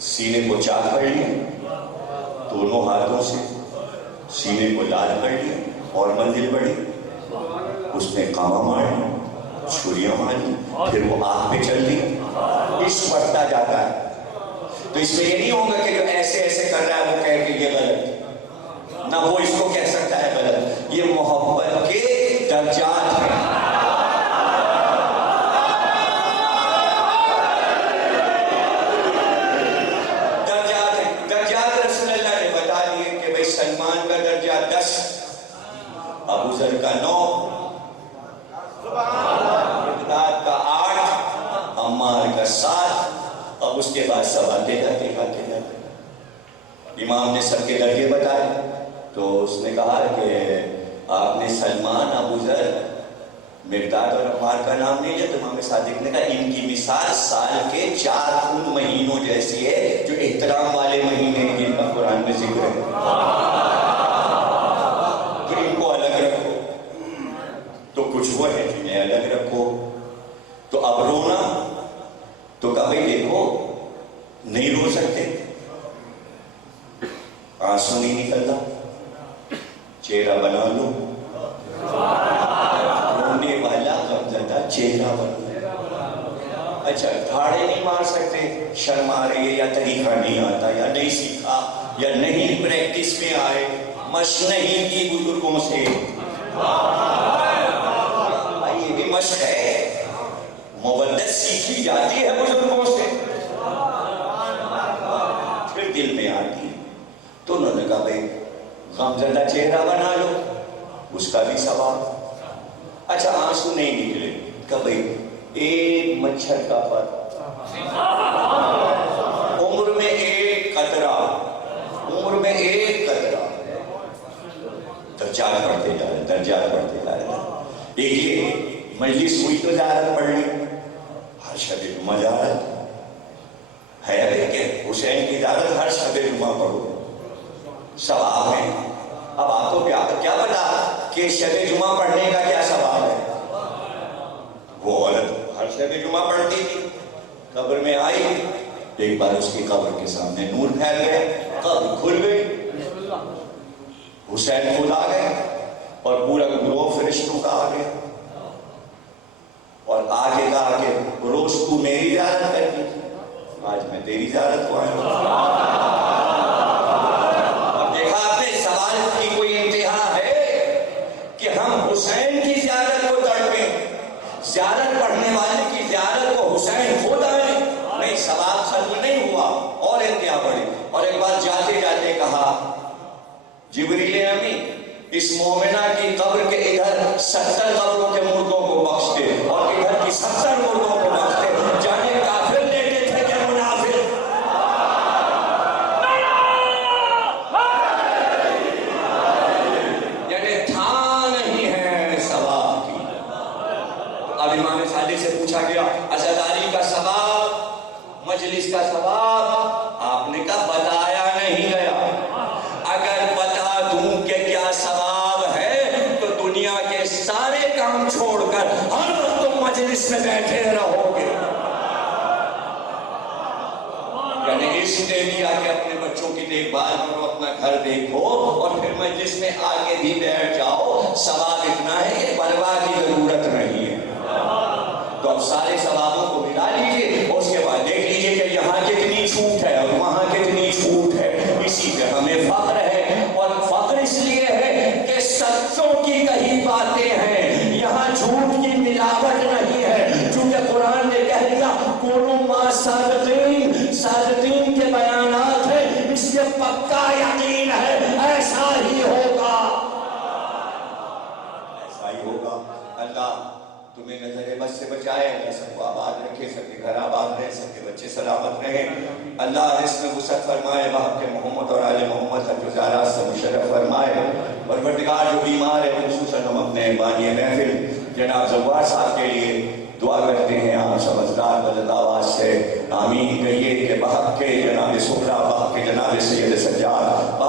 سینے کو چاک کر لیا، دونوں ہاتھوں سے سینے کو لال کر لیا اور منزل بڑھی، اس نے کاما مارا، چھریاں ماری، پھر وہ آگ پہ چل دی، عشق بڑھتا جاتا ہے۔ تو اس میں یہ نہیں ہوگا کہ جو ایسے ایسے کر رہا ہے وہ کہے کہ یہ غلط، نہ وہ اس کو کہہ سکتا ہے غلط۔ یہ محبت کے درجات ہیں۔ سلمان کا درجہ 10، ابو ذر کا 9، مقداد کا 8، عمار کا 7، اب اس کے بعد سب آتے جاتے امام نے سب کے درجے بتائے۔ تو اس نے کہا کہ آپ نے سلمان، ابو ذر، مقداد اور عمار کا نام نہیں لیا، تو امام صادق نے کہا ان کی مثال سال کے 4 مہینوں جیسی ہے، جو احترام والے مہینے ہیں جن کا قرآن میں ذکر ہے، تو ان کو الگ رکھو۔ تو کچھ وہ ہے جنہیں الگ رکھو۔ تو اب رونا تو کبھی دیکھو نہیں رو سکتے، آنسو نہیں نکلتا، چہرہ بنا لو، رونے والا غمزدہ چہرہ بنا۔ اچھا دھاڑے نہیں مار سکتے، شرم آ رہی ہے یا طریقہ نہیں آتا یا نہیں سیکھا یا نہیں پریکٹس میں آئے، مشق نہیں کی بزرگوں سے، یہ بھی مشق ہے، مودت سیکھی جاتی ہے بزرگوں سے، پھر دل میں آتی۔ تو انہوں نے کہا بھائی غمزدہ چہرہ بنا لو، اس کا بھی ثواب۔ اچھا آنسو نہیں نکلے، کہ بھائی ایک مچھر کا پر مجلس ہوئی تو زیارت پڑھ لی، ہر شب جمعہ زیارت ہے کہ حسین کی زیارت ہر شب جمعہ پڑھو ثواب ہے۔ اب آپ کو کیا پتا کہ شب جمعہ پڑھنے کا کیا ثواب ہے؟ وہ عورت ہر شب جمعہ پڑھتی تھی، قبر میں آئی، ایک بار اس کی قبر کے سامنے نور پھیل گیا، قبر کھل گئی، حسین خود آ گئے اور پورا گروہ فرشتوں کا آ گیا اور آگے کہا کہ روز تو میری زیارت کرتی، آج میں تیری زیارت کو آیا ہوں۔ اب دیکھا آپ نے سوال کی کوئی انتہا ہے کہ ہم حسین کی زیارت کو تڑپیں، زیارت پڑھنے والے کی زیارت کو حسین خود آئے؟ نہیں، سوال ختم نہیں ہوا، اور انتہا بڑھی۔ اور ایک بار جاتے جاتے کہا جبریل امین اس مومنہ کی قبر کے ادھر 70 قبروں کے مردوں کو بخش دے اور ادھر کی 70 مردوں کو بخش دے، جانے کافر لیتے تھے کہ منافق؟ یعنی تھا نہیں ہے ثواب کی۔ اب امام صادق سے پوچھا گیا عزاداری کا ثواب، مجلس کا ثواب، آپ نے کہا بتایا نہیں گیا۔ اگر بتا دوں کہ کیا ثواب ہے تو دنیا کے سارے کام چھوڑ کر ہر وقت تم مجلس میں بیٹھے رہو گے۔ یعنی اس نے دیا کہ اپنے بچوں کی دیکھ بھال کرو، اپنا گھر دیکھو اور پھر مجلس میں آگے بھی بیٹھ جاؤ، ثواب اتنا ہے کہ پرواہ کی ضرورت نہیں ہے۔ تو اب سارے ثوابوں کو ملا لیجئے، اس کے بعد دیکھ لیجئے کہ یہاں کتنی چھوٹ ہے اور وہاں کتنی چھوٹ ہے۔ اسی پہ ہمیں فخر ہے، اور فخر اس لیے ہے کہ سچوں کی کہی باتیں ہیں، یہاں جھوٹ کی ملاوٹ نہیں ہے، چونکہ قرآن نے کہہ دیا کونوا مع صادقین، صادقین کے بیانات ہیں، اس لیے پکا یقین ہے ایسا ہی ہوگا، ایسا ہی ہوگا۔ اللہ تمہیں نظر بد سے بچائے، اللہ سب کو آباد رکھے، سب کے گھر آباد رہے، سب کے بچے سلامت رہیں۔ اللہ اس میں وسعت فرمائے، بحق محمد اور آل محمد حج و زیارات سے مشرف فرمائے۔ پروردگار جو بیمار ہے خصوصاً ہم اپنے بانی محفل جناب زوار صاحب کے لیے دعا کرتے ہیں، آپ سب حضرات بلند آواز سے آمین کہیے کہ بحق کے جناب سہرا، بحق کے جناب سید سجاد،